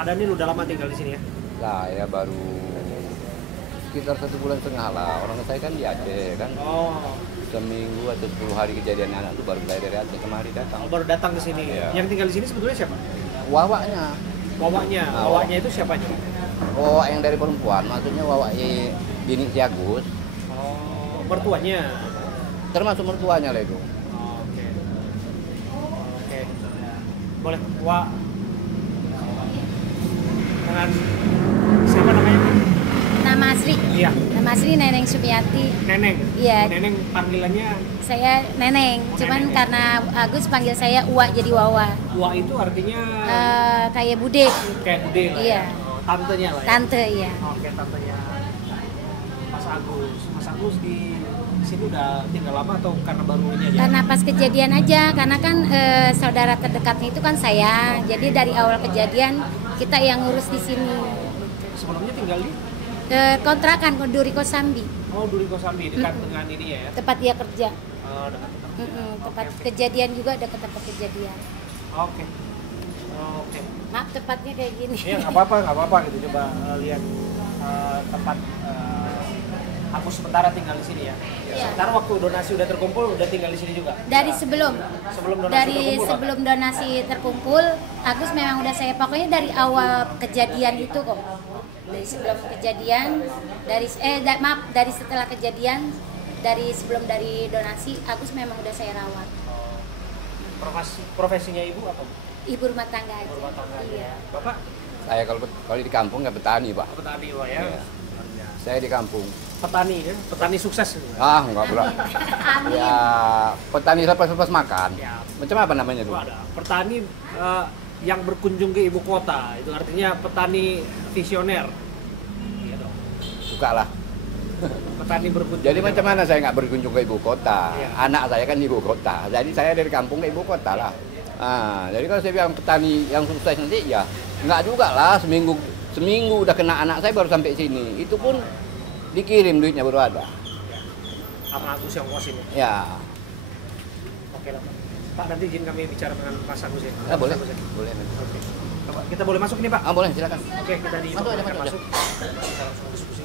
Pak Daniel udah lama tinggal di sini ya? Saya baru sekitar 1,5 bulan lah. Orang saya kan di Aceh kan. Oh. Seminggu atau 10 hari kejadian anak tuh baru saya dari Aceh kemari datang. Baru datang ke sini. Iya. Yang tinggal di sini sebetulnya siapa? Wawaknya. Wawaknya. Nah, Wawaknya itu siapanya? Wawak yang dari perempuan, maksudnya wawak bini si Agus. Oh, mertuanya. Termasuk mertuanya lah itu. Oh, oke. Oke. Boleh. Wah. Dengan siapa namanya? Nama asli? Iya. Nama asli Neneng Sumiati. Neneng. Iya. Neneng panggilannya Saya Neneng, Oh, cuman Neneng. karena Agus panggil saya Uwa jadi Wawa. Wah itu artinya Kayak bude, kayak bude lah. iya. Ya. Oh, tantenya lah ya. Tante ya. Oke, tantenya Mas Agus. Mas Agus di sini udah tinggal lama atau karena baru ini aja? Karena pas kejadian aja, karena kan saudara terdekatnya itu kan saya. Jadi dari awal kejadian kita yang ngurus di sini. Sebelumnya tinggal di Kontrakan Duri Kosambi, Duri Kosambi dekat dengan ini ya. tempat dia kerja. Dekat. Tempat Oke. kejadian juga dekat tempat kejadian. Oke. Oke. Maaf tepatnya kayak gini. Ya nggak apa-apa gitu. Coba lihat tempat Agus sementara tinggal di sini ya. Iya. Sementara waktu donasi udah terkumpul udah tinggal di sini juga. Dari sebelum donasi dari terkumpul, Pak? sebelum donasi terkumpul, Agus memang udah saya pokoknya dari awal kejadian itu kok. Dari sebelum kejadian, dari setelah kejadian, dari donasi, Agus memang udah saya rawat. Profesinya ibu apa? Bu? Ibu rumah tangga aja. Rumah tangga aja. Iya. Bapak Saya kalau di kampung nggak petani, Pak. petani Pak ya. Iya. Saya di kampung. Petani ya, petani sukses. Enggak pula. Amin. Ya, petani lepas-lepas makan. Ya. Macam apa namanya tuh? Ada petani yang berkunjung ke ibu kota, itu artinya petani visioner. Iya dong. Suka lah. Petani berkunjung. Jadi macam mana saya nggak berkunjung ke ibu kota? Iya. Anak saya kan di ibu kota. Jadi saya dari kampung ke ibu kota lah. Jadi kalau saya bilang petani yang sukses nanti ya nggak juga lah, seminggu udah kena anak saya baru sampai sini. Itu pun dikirim duitnya baru ada. Sama Agus yang ngos ini. Ya. Oke lah Pak. Pak nanti izin kami bicara dengan Mas Agus ya. Boleh. Mas Agus ya. Boleh. Oke. Pak, kita boleh masuk ini Pak? Boleh, silakan. Oke, kita Masuk aja, masuk aja. masuk. Kita langsung diskusi.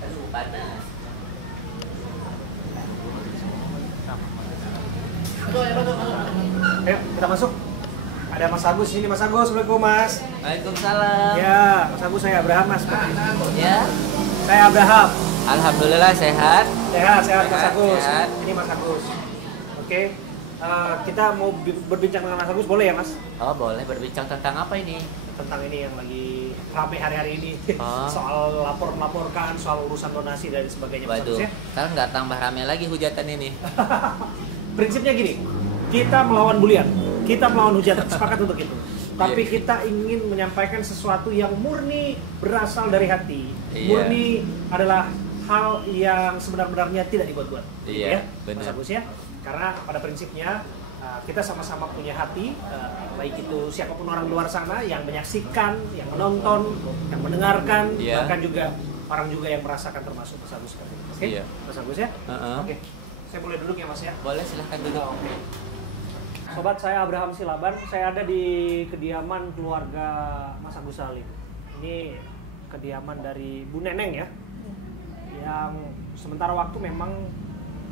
Aduh, panas. Ayo, kita masuk. Ada Mas Agus ini, Mas Agus. Assalamualaikum Mas. Waalaikumsalam. Ya, Mas Agus saya Abraham Mas. Ya. Saya Abraham. Alhamdulillah sehat. Sehat Mas Sehat, Agus. sehat. Ini Mas Agus. Oke. Kita mau berbincang dengan Mas Agus, boleh ya Mas? Oh, boleh berbincang tentang apa ini? Tentang ini yang lagi rame hari-hari ini. Oh. Soal melaporkan, soal urusan donasi dan sebagainya Mas Waduh, Agus ya. sekarang nggak tambah rame lagi hujatan ini. Prinsipnya gini, kita melawan bulian, kita melawan hujatan, sepakat untuk itu. Tapi Iya. kita ingin menyampaikan sesuatu yang murni berasal dari hati. Iya. Murni adalah hal yang sebenar-benarnya tidak dibuat-buat. Iya, ya, Mas benar. Agus ya. Karena pada prinsipnya kita sama-sama punya hati, baik itu siapapun orang luar sana yang menyaksikan, yang menonton, yang mendengarkan, Iya. bahkan juga orang juga yang merasakan termasuk Mas Agus. Oke, Iya. Mas Agus ya. Heeh. Oke, saya boleh duduk ya Mas ya. Boleh, silahkan duduk. Oke. Sobat, saya Abraham Silaban. Saya ada di kediaman keluarga Mas Agus Salim. Ini kediaman dari Bu Neneng ya, yang sementara waktu memang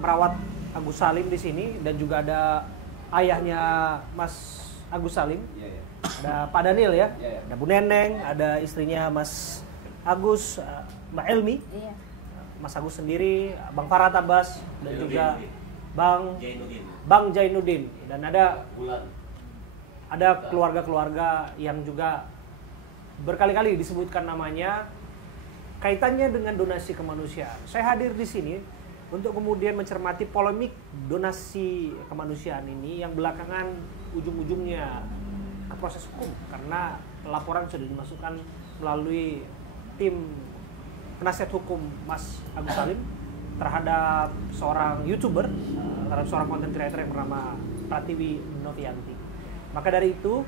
merawat Agus Salim di sini, dan juga ada ayahnya Mas Agus Salim, ada Pak Daniel ya, ada Bu Neneng, ada istrinya Mas Agus, Mbak Elmi, Iya. Mas Agus sendiri, Bang Farhat Abbas, dan juga Bang Jainuddin, dan ada keluarga-keluarga yang juga berkali-kali disebutkan namanya kaitannya dengan donasi kemanusiaan. Saya hadir di sini untuk kemudian mencermati polemik donasi kemanusiaan ini yang belakangan ujung-ujungnya ke proses hukum, karena laporan sudah dimasukkan melalui tim penasihat hukum Mas Agus Salim terhadap seorang YouTuber, terhadap seorang content creator yang bernama Pratiwi Novianti. Maka dari itu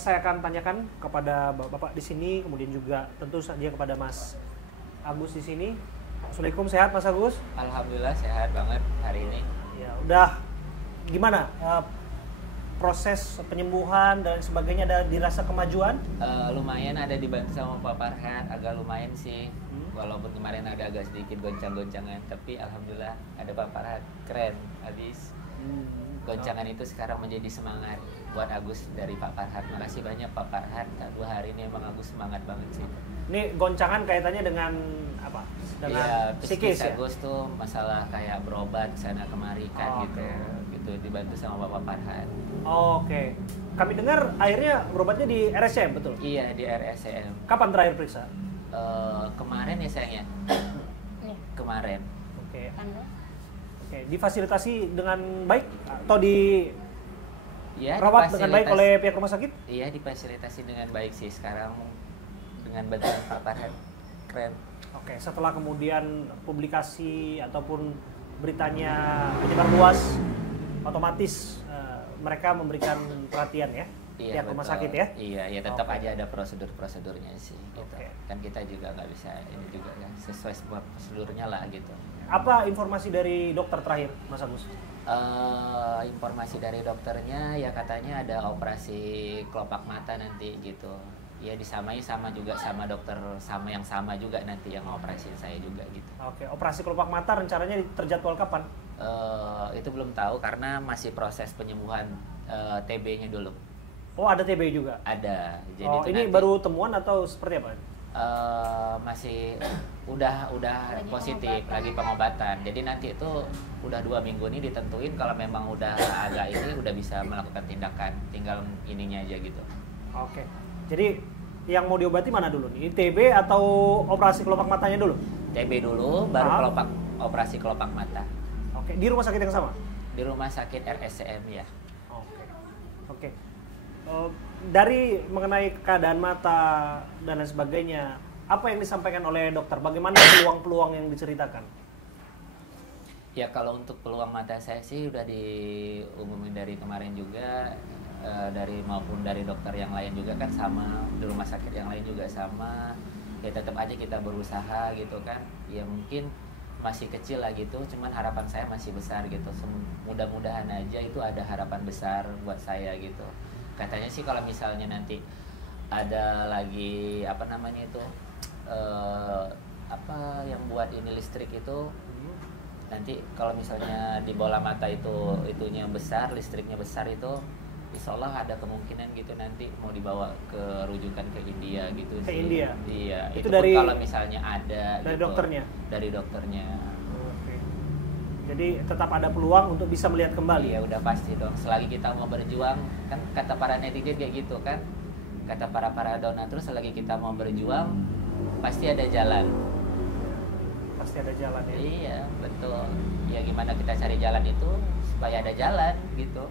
saya akan tanyakan kepada Bapak di sini, kemudian juga tentu saja kepada Mas Agus di sini. Assalamualaikum, sehat Mas Agus? Alhamdulillah sehat banget hari ini. Ya, udah gimana proses penyembuhan dan sebagainya ada dirasa kemajuan? Lumayan ada dibantu sama Pak Farhan, agak lumayan sih. Walaupun kemarin ada agak sedikit goncang-goncangan, tapi alhamdulillah ada Pak Farhan, keren habis. Goncangan itu sekarang menjadi semangat buat Agus dari Pak Farhan. Makasih banyak Pak Farhan. 2 hari ini emang Agus semangat banget sih. Ini goncangan kaitannya dengan apa? Dengan Iya, psikis ya? Agus tuh masalah kayak berobat sana kemari kan gitu. Gitu dibantu sama Bapak Farhan. Oke. Kami dengar akhirnya berobatnya di RSCM, betul? Iya, di RSCM. Kapan terakhir periksa? Kemarin ya sayangnya. Kemarin. Oke. Anu, Oke, difasilitasi dengan baik atau di Ya, rawat dengan baik oleh pihak rumah sakit? Iya, difasilitasi dengan baik sih sekarang dengan bantuan Pak Farhan. Keren. Oke, setelah kemudian publikasi ataupun beritanya menyebar luas, otomatis mereka memberikan perhatian ya, Iya, pihak rumah betul. sakit ya. Iya, ya tetap Oke. aja ada prosedur-prosedurnya sih gitu. Oke. Kan kita juga nggak bisa ini juga kan sesuai sebuah prosedurnya lah gitu. Apa informasi dari dokter terakhir, Mas Agus? Informasi dari dokternya ya katanya ada operasi kelopak mata nanti gitu. Ya disamai sama juga sama dokter yang sama juga nanti yang operasiin saya juga gitu. Oke, operasi kelopak mata rencananya terjadwal kapan? Itu belum tahu karena masih proses penyembuhan TB-nya dulu. Oh, ada TB juga. Ada. Jadi Oh, itu ini nanti, baru temuan atau seperti apa? masih udah positif lagi pengobatan. Jadi nanti itu udah 2 minggu ini ditentuin kalau memang udah agak ini udah bisa melakukan tindakan, tinggal ininya aja gitu. Oke. Jadi yang mau diobati mana dulu nih? TB atau operasi kelopak matanya dulu? TB dulu, baru Ah. operasi kelopak mata Oke, di rumah sakit yang sama? di rumah sakit RSCM ya. Oke. Oke. Dari mengenai keadaan mata dan lain sebagainya, apa yang disampaikan oleh dokter? Bagaimana peluang-peluang yang diceritakan? Ya kalau untuk peluang mata saya sih udah diumumin dari kemarin juga, maupun dari dokter yang lain juga kan sama, di rumah sakit yang lain juga sama. Ya tetap aja kita berusaha gitu kan. Ya mungkin masih kecil lah gitu, cuman harapan saya masih besar gitu. Mudah-mudahan aja itu ada harapan besar buat saya gitu. Katanya sih kalau misalnya nanti ada lagi apa namanya itu apa yang buat ini listrik itu, nanti kalau misalnya di bola mata itunya besar, listriknya besar itu, insya Allah ada kemungkinan gitu nanti mau dibawa ke rujukan ke India gitu Ke sih. India? Iya. Itu Itu dari- pun kalau misalnya ada dari gitu, dokternya? Dari dokternya. Oke. Jadi tetap ada peluang untuk bisa melihat kembali. Iya udah pasti dong. Selagi kita mau berjuang, kan kata para netizen kayak gitu kan, kata para donatur, selagi kita mau berjuang pasti ada jalan. Pasti ada jalan ya. Iya betul. Ya gimana kita cari jalan itu supaya ada jalan gitu.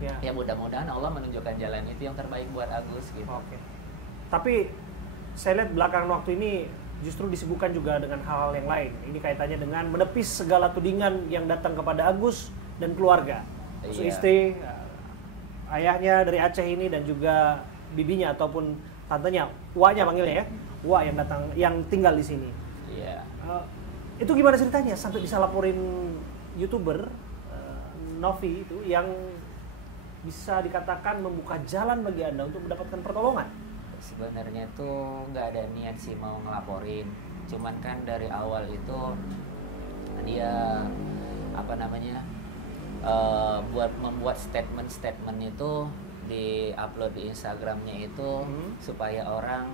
Ya. Ya mudah-mudahan Allah menunjukkan jalan itu yang terbaik buat Agus gitu. Oke. Tapi saya lihat belakangan waktu ini justru disibukkan juga dengan hal-hal yang lain. Ini kaitannya dengan menepis segala tudingan yang datang kepada Agus dan keluarga. Maksud Iya. istri, ayahnya dari Aceh ini dan juga bibinya ataupun tantenya, uaknya panggilnya ya, uak yang datang, yang tinggal di sini. Iya. Itu gimana ceritanya sampai bisa laporin YouTuber Novi itu yang bisa dikatakan membuka jalan bagi Anda untuk mendapatkan pertolongan? Sebenarnya tuh nggak ada niat sih mau ngelaporin, cuman kan dari awal itu dia apa namanya buat membuat statement itu di-upload di Instagramnya itu supaya orang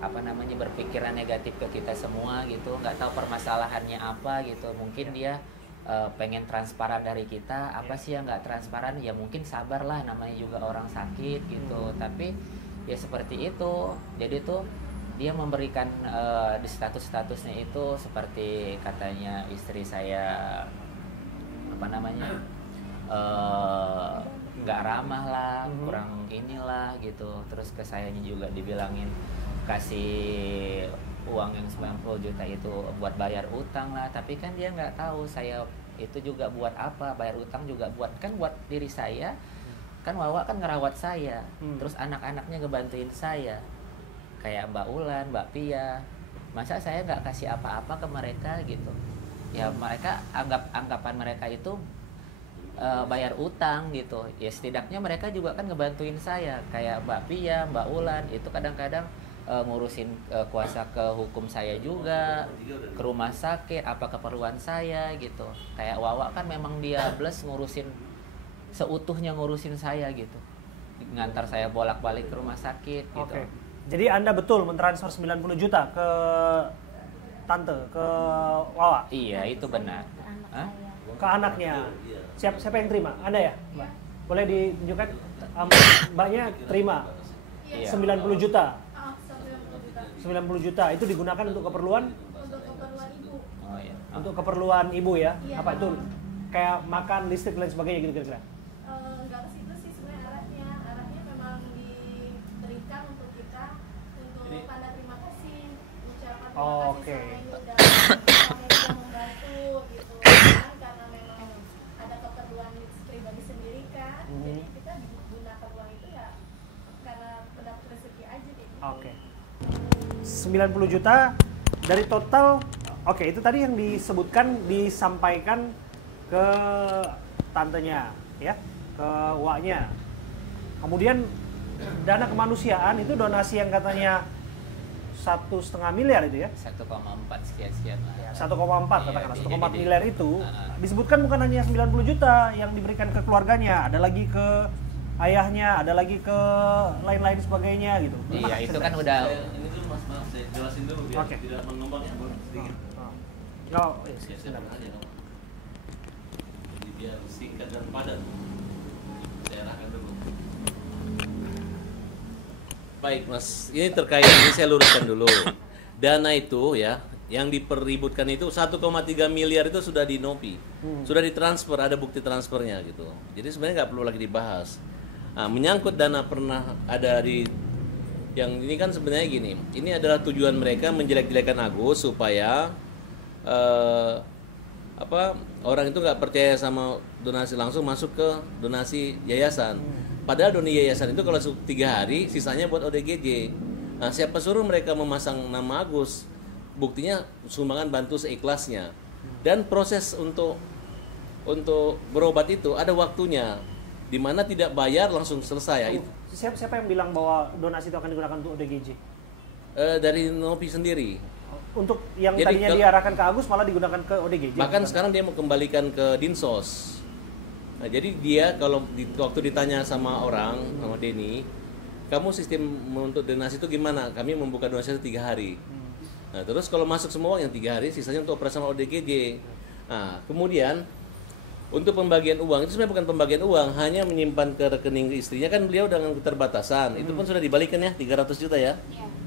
apa namanya berpikiran negatif ke kita semua gitu, nggak tahu permasalahannya apa gitu. Mungkin dia pengen transparan dari kita, apa sih yang nggak transparan, ya mungkin sabarlah, namanya juga orang sakit gitu. Tapi ya seperti itu, jadi tuh dia memberikan di status-statusnya itu seperti katanya istri saya apa namanya nggak ramah lah, kurang inilah gitu. Terus ke sayanya juga dibilangin kasih uang yang 90 juta itu buat bayar utang lah, tapi kan dia nggak tahu saya itu juga buat apa, bayar utang juga buat diri saya. Kan Wawa kan ngerawat saya, terus anak-anaknya ngebantuin saya, kayak Mbak Ulan, Mbak Pia. Masa saya nggak kasih apa-apa ke mereka gitu? Ya mereka anggapan mereka itu bayar utang gitu. Ya setidaknya mereka juga kan ngebantuin saya, kayak Mbak Pia, Mbak Ulan itu kadang-kadang ngurusin kuasa ke hukum saya juga, ke rumah sakit, apa keperluan saya gitu. Kayak Wawa kan memang dia bless ngurusin seutuhnya ngurusin saya gitu, ngantar saya bolak-balik ke rumah sakit gitu. Oke. Jadi Anda betul mentransfer 90 juta ke tante, ke Wawa? Iya itu benar. Hah? Ke anaknya. Siapa yang terima? Anda ya, Mbak? Boleh ditunjukkan? Mbaknya terima Iya. 90 juta. 90 juta itu digunakan untuk keperluan Oh iya. untuk keperluan ibu ya. Apa itu? Kayak makan, listrik dan sebagainya gitu kira-kira. Enggak ke situ sih sebenarnya arahnya memang diberikan untuk kita untuk tanda terima kasih, ucapan terima kasih Oke. sama yang udah membantu gitu kan, karena memang ada keperluan pribadi sendiri kan, jadi kita gunakan uang itu ya karena mendapat rezeki aja gitu. Oke. 90 juta dari total. Oke, itu tadi yang disebutkan disampaikan ke tantenya ya, ke Waknya. Kemudian dana kemanusiaan itu donasi yang katanya 1,5 miliar itu ya. 1,4 sekian lah. 1,4 katakanlah, Iya, 1,4 jadi- miliar itu Nah. disebutkan bukan hanya 90 juta yang diberikan ke keluarganya, ada lagi ke ayahnya, ada lagi ke lain-lain sebagainya gitu. Iya itu kan udah. Ini tuh mas maaf saya jelasin dulu biar Oke. tidak mengembang sedikit. Oh, iya, Oke, sebentar. aja dong. Jadi biar singkat dan padat. Saya arahkan dulu. Baik mas, ini terkait ini saya luruskan dulu. Dana itu ya, yang diperributkan itu 1,3 miliar itu sudah dinopi, sudah ditransfer, ada bukti transfernya gitu. Jadi sebenarnya nggak perlu lagi dibahas. Nah, menyangkut dana pernah ada di yang ini kan sebenarnya gini, ini adalah tujuan mereka menjelek-jelekan Agus supaya orang itu nggak percaya sama donasi langsung masuk ke donasi yayasan. Padahal donasi yayasan itu kalau 3 hari sisanya buat ODGJ. Nah, siapa suruh mereka memasang nama Agus? Buktinya sumbangan bantu seikhlasnya. Dan proses untuk berobat itu ada waktunya, di mana tidak bayar langsung selesai. Itu Siapa yang bilang bahwa donasi itu akan digunakan untuk ODGJ? dari Nopi sendiri. Untuk yang Jadi tadinya diarahkan ke Agus malah digunakan ke ODGJ. Bahkan sekarang dia mau kembalikan ke Dinsos. Nah, jadi dia kalau waktu ditanya sama orang, sama Denny, kamu sistem untuk donasi itu gimana? Kami membuka donasi itu 3 hari. Nah, terus kalau masuk semua yang 3 hari, sisanya untuk operasional ODGJ. Nah, kemudian untuk pembagian uang itu sebenarnya bukan pembagian uang, hanya menyimpan ke rekening istrinya kan beliau dengan keterbatasan. Itu pun sudah dibalikan ya 300 juta ya.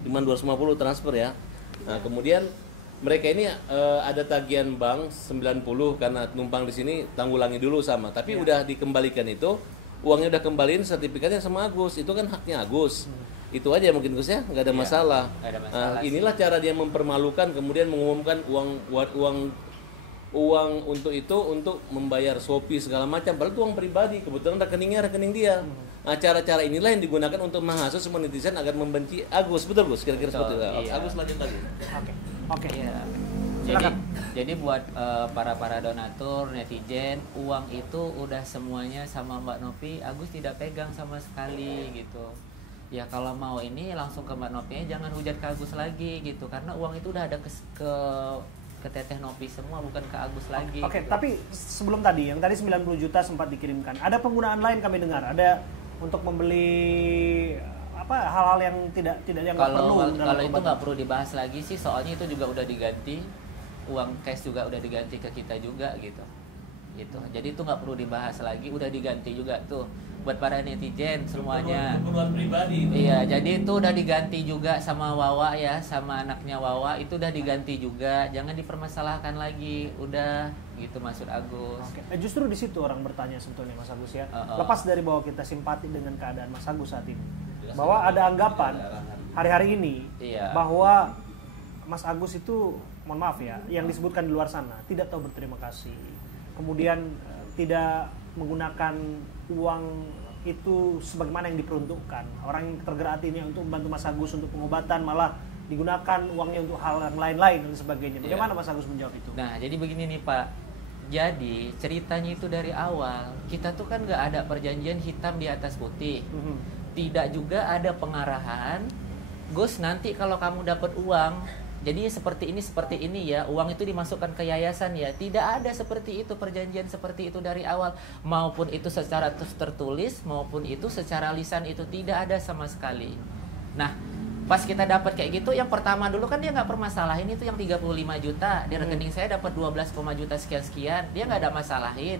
Cuma 250 transfer ya. Nah, kemudian mereka ini ada tagihan bank 90 karena numpang di sini tanggulangi dulu sama. Tapi udah dikembalikan itu, uangnya udah kembaliin, sertifikatnya sama Agus. Itu kan haknya Agus. Itu aja mungkin Gus ya, nggak ada masalah. nggak ada masalah sih. Inilah cara dia mempermalukan kemudian mengumumkan uang untuk itu untuk membayar Shopee segala macam. Padahal itu uang pribadi, kebetulan rekening dia. Nah, cara-cara inilah yang digunakan untuk menghasut semua netizen agar membenci Agus. Betul Gus, kira-kira Betul, seperti itu. iya. Agus lanjut lagi. Oke. Iya. Silakan. Jadi buat para donatur, netizen, uang itu udah semuanya sama Mbak Nopi. Agus tidak pegang sama sekali gitu. Ya kalau mau ini langsung ke Mbak Nopi, jangan hujat ke Agus lagi gitu. Karena uang itu udah ada ke Teteh Nopi semua, bukan ke Agus lagi. Oke, gitu. tapi sebelum tadi, yang tadi 90 juta sempat dikirimkan. Ada penggunaan lain kami dengar. Ada untuk membeli hal-hal yang tidak dianggap perlu dalam kalau itu pengobatan. nggak perlu dibahas lagi sih, soalnya itu juga udah diganti, uang cash juga udah diganti ke kita juga gitu. Jadi itu nggak perlu dibahas lagi, udah diganti juga tuh buat para netizen semuanya. Keperluan pribadi. Iya, jadi itu udah diganti juga sama Wawa ya, sama anaknya Wawa itu udah diganti juga. Jangan dipermasalahkan lagi, udah gitu maksud Agus. Oke. Justru di situ orang bertanya sebetulnya Mas Agus ya. Uh-uh. Lepas dari bahwa kita simpati dengan keadaan Mas Agus saat ini, bahwa ada anggapan hari-hari ini Iya. bahwa Mas Agus itu, mohon maaf ya, yang disebutkan di luar sana tidak tahu berterima kasih, kemudian tidak menggunakan uang itu sebagaimana yang diperuntukkan. Orang yang tergerak hatinya untuk membantu Mas Agus untuk pengobatan malah digunakan uangnya untuk hal yang lain-lain dan sebagainya. Bagaimana Mas Agus menjawab itu? Nah, jadi begini nih Pak. Jadi ceritanya itu dari awal kita tuh kan nggak ada perjanjian hitam di atas putih, tidak juga ada pengarahan, Gus nanti kalau kamu dapat uang, jadi seperti ini ya, uang itu dimasukkan ke yayasan ya. Tidak ada seperti itu, perjanjian seperti itu dari awal, maupun itu secara tertulis maupun itu secara lisan, itu tidak ada sama sekali. Nah, pas kita dapat kayak gitu, yang pertama dulu kan dia nggak permasalahin itu yang 35 juta di rekening saya dapat 12, juta sekian, dia nggak ada masalahin.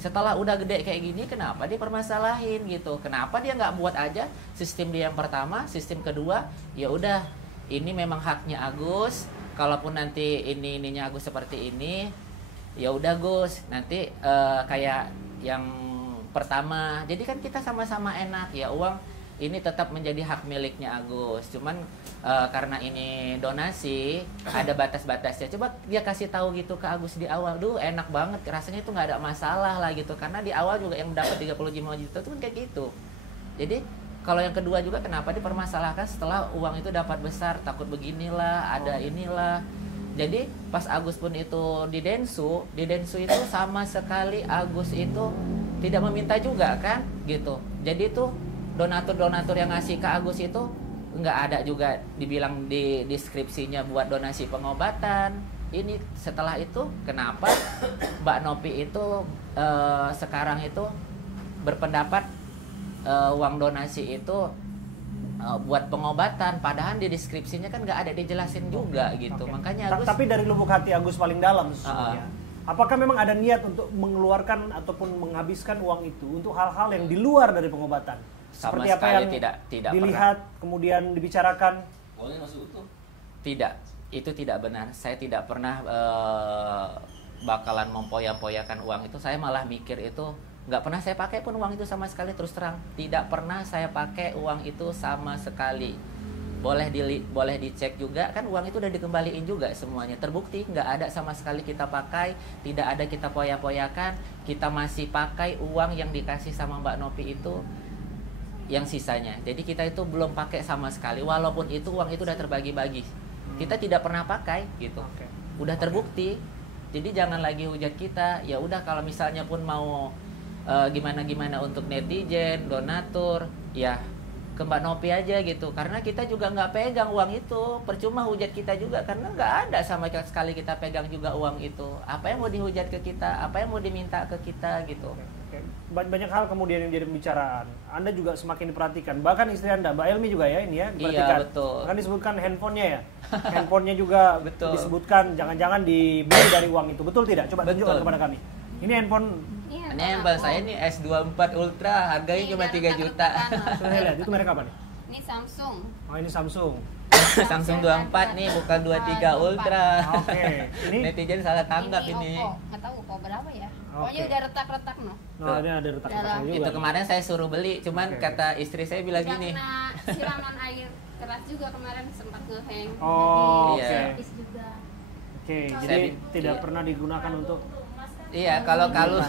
Setelah udah gede kayak gini, kenapa dia permasalahin gitu? Kenapa dia nggak buat aja sistem dia yang pertama, sistem kedua, ya udah ini memang haknya Agus. Kalaupun nanti ininya Agus seperti ini, ya udah Gus, nanti kayak yang pertama. Jadi kan kita sama-sama enak ya, uang ini tetap menjadi hak miliknya Agus. Cuman karena ini donasi, ada batas-batasnya. Coba dia kasih tahu gitu ke Agus di awal. Duh, enak banget. Rasanya itu nggak ada masalah lah gitu. Karena di awal juga yang dapat 35 juta itu kan kayak gitu. Jadi kalau yang kedua juga kenapa dipermasalahkan setelah uang itu dapat besar, takut beginilah, ada inilah. Jadi pas Agus pun itu di Densu itu sama sekali Agus itu tidak meminta juga kan gitu. Jadi itu donatur yang ngasih ke Agus itu nggak ada juga dibilang di deskripsinya buat donasi pengobatan. Ini setelah itu kenapa Mbak Nopi itu sekarang itu berpendapat uang donasi itu buat pengobatan, padahal di deskripsinya kan nggak ada dijelasin juga gitu. Makanya Agus, tapi dari lubuk hati Agus paling dalam sesungguhnya, apakah memang ada niat untuk mengeluarkan ataupun menghabiskan uang itu untuk hal-hal yang di luar dari pengobatan? sama Seperti apa sekali yang tidak dilihat pernah. Kemudian dibicarakan? Uangnya masih utuh. Tidak, itu tidak benar. Saya tidak pernah bakalan mempoya-poyakan uang itu. Saya malah mikir itu nggak pernah saya pakai pun uang itu sama sekali, terus terang. Tidak pernah saya pakai uang itu sama sekali. Boleh dicek juga kan, uang itu udah dikembaliin juga semuanya, terbukti nggak ada sama sekali kita pakai, tidak ada kita poya-poyakan. Kita masih pakai uang yang dikasih sama Mbak Nopi itu yang sisanya. Jadi kita itu belum pakai sama sekali, walaupun itu uang itu udah terbagi-bagi, kita tidak pernah pakai gitu. Udah terbukti. Jadi jangan lagi hujat kita. Ya udah, kalau misalnya pun mau gimana untuk netizen, donatur, ya ke Mbak Nopi aja gitu, karena kita juga nggak pegang uang itu. Percuma hujat kita juga, karena nggak ada sama sekali kita pegang juga uang itu. Apa yang mau dihujat ke kita, apa yang mau diminta ke kita gitu. Banyak hal kemudian yang jadi pembicaraan. Anda juga semakin diperhatikan, bahkan istri Anda Mbak Elmi juga ya ini ya diperhatikan. Iya, betul. Kan disebutkan handphonenya ya, handphonenya juga Betul. disebutkan jangan-jangan dibeli dari uang itu, betul tidak? Coba Betul. tunjukkan kepada kami. Ini handphone. Iya, Ini handphone saya ini S24 Ultra, harganya cuma 3 juta. Sudah lihat, itu merek apa nih? Ini Samsung. Oh, ini Samsung. Samsung 24 nih, bukan 23 Ultra. Oke. Ini Netizen salah tanggap ini. Oppo. Nggak tahu Oppo berapa ya. Pokoknya Oke. udah retak-retak no. nah, ini ada retak-retaknya juga. Itu kemarin saya suruh beli, cuman Oke. kata istri saya bilang Udah gini. kena siraman air keras juga kemarin, sempat ngehang. Oh, Jadi oke. habis juga. Oke, Saya jadi bi- tidak iya. pernah digunakan untuk. Iya, kalau Kalung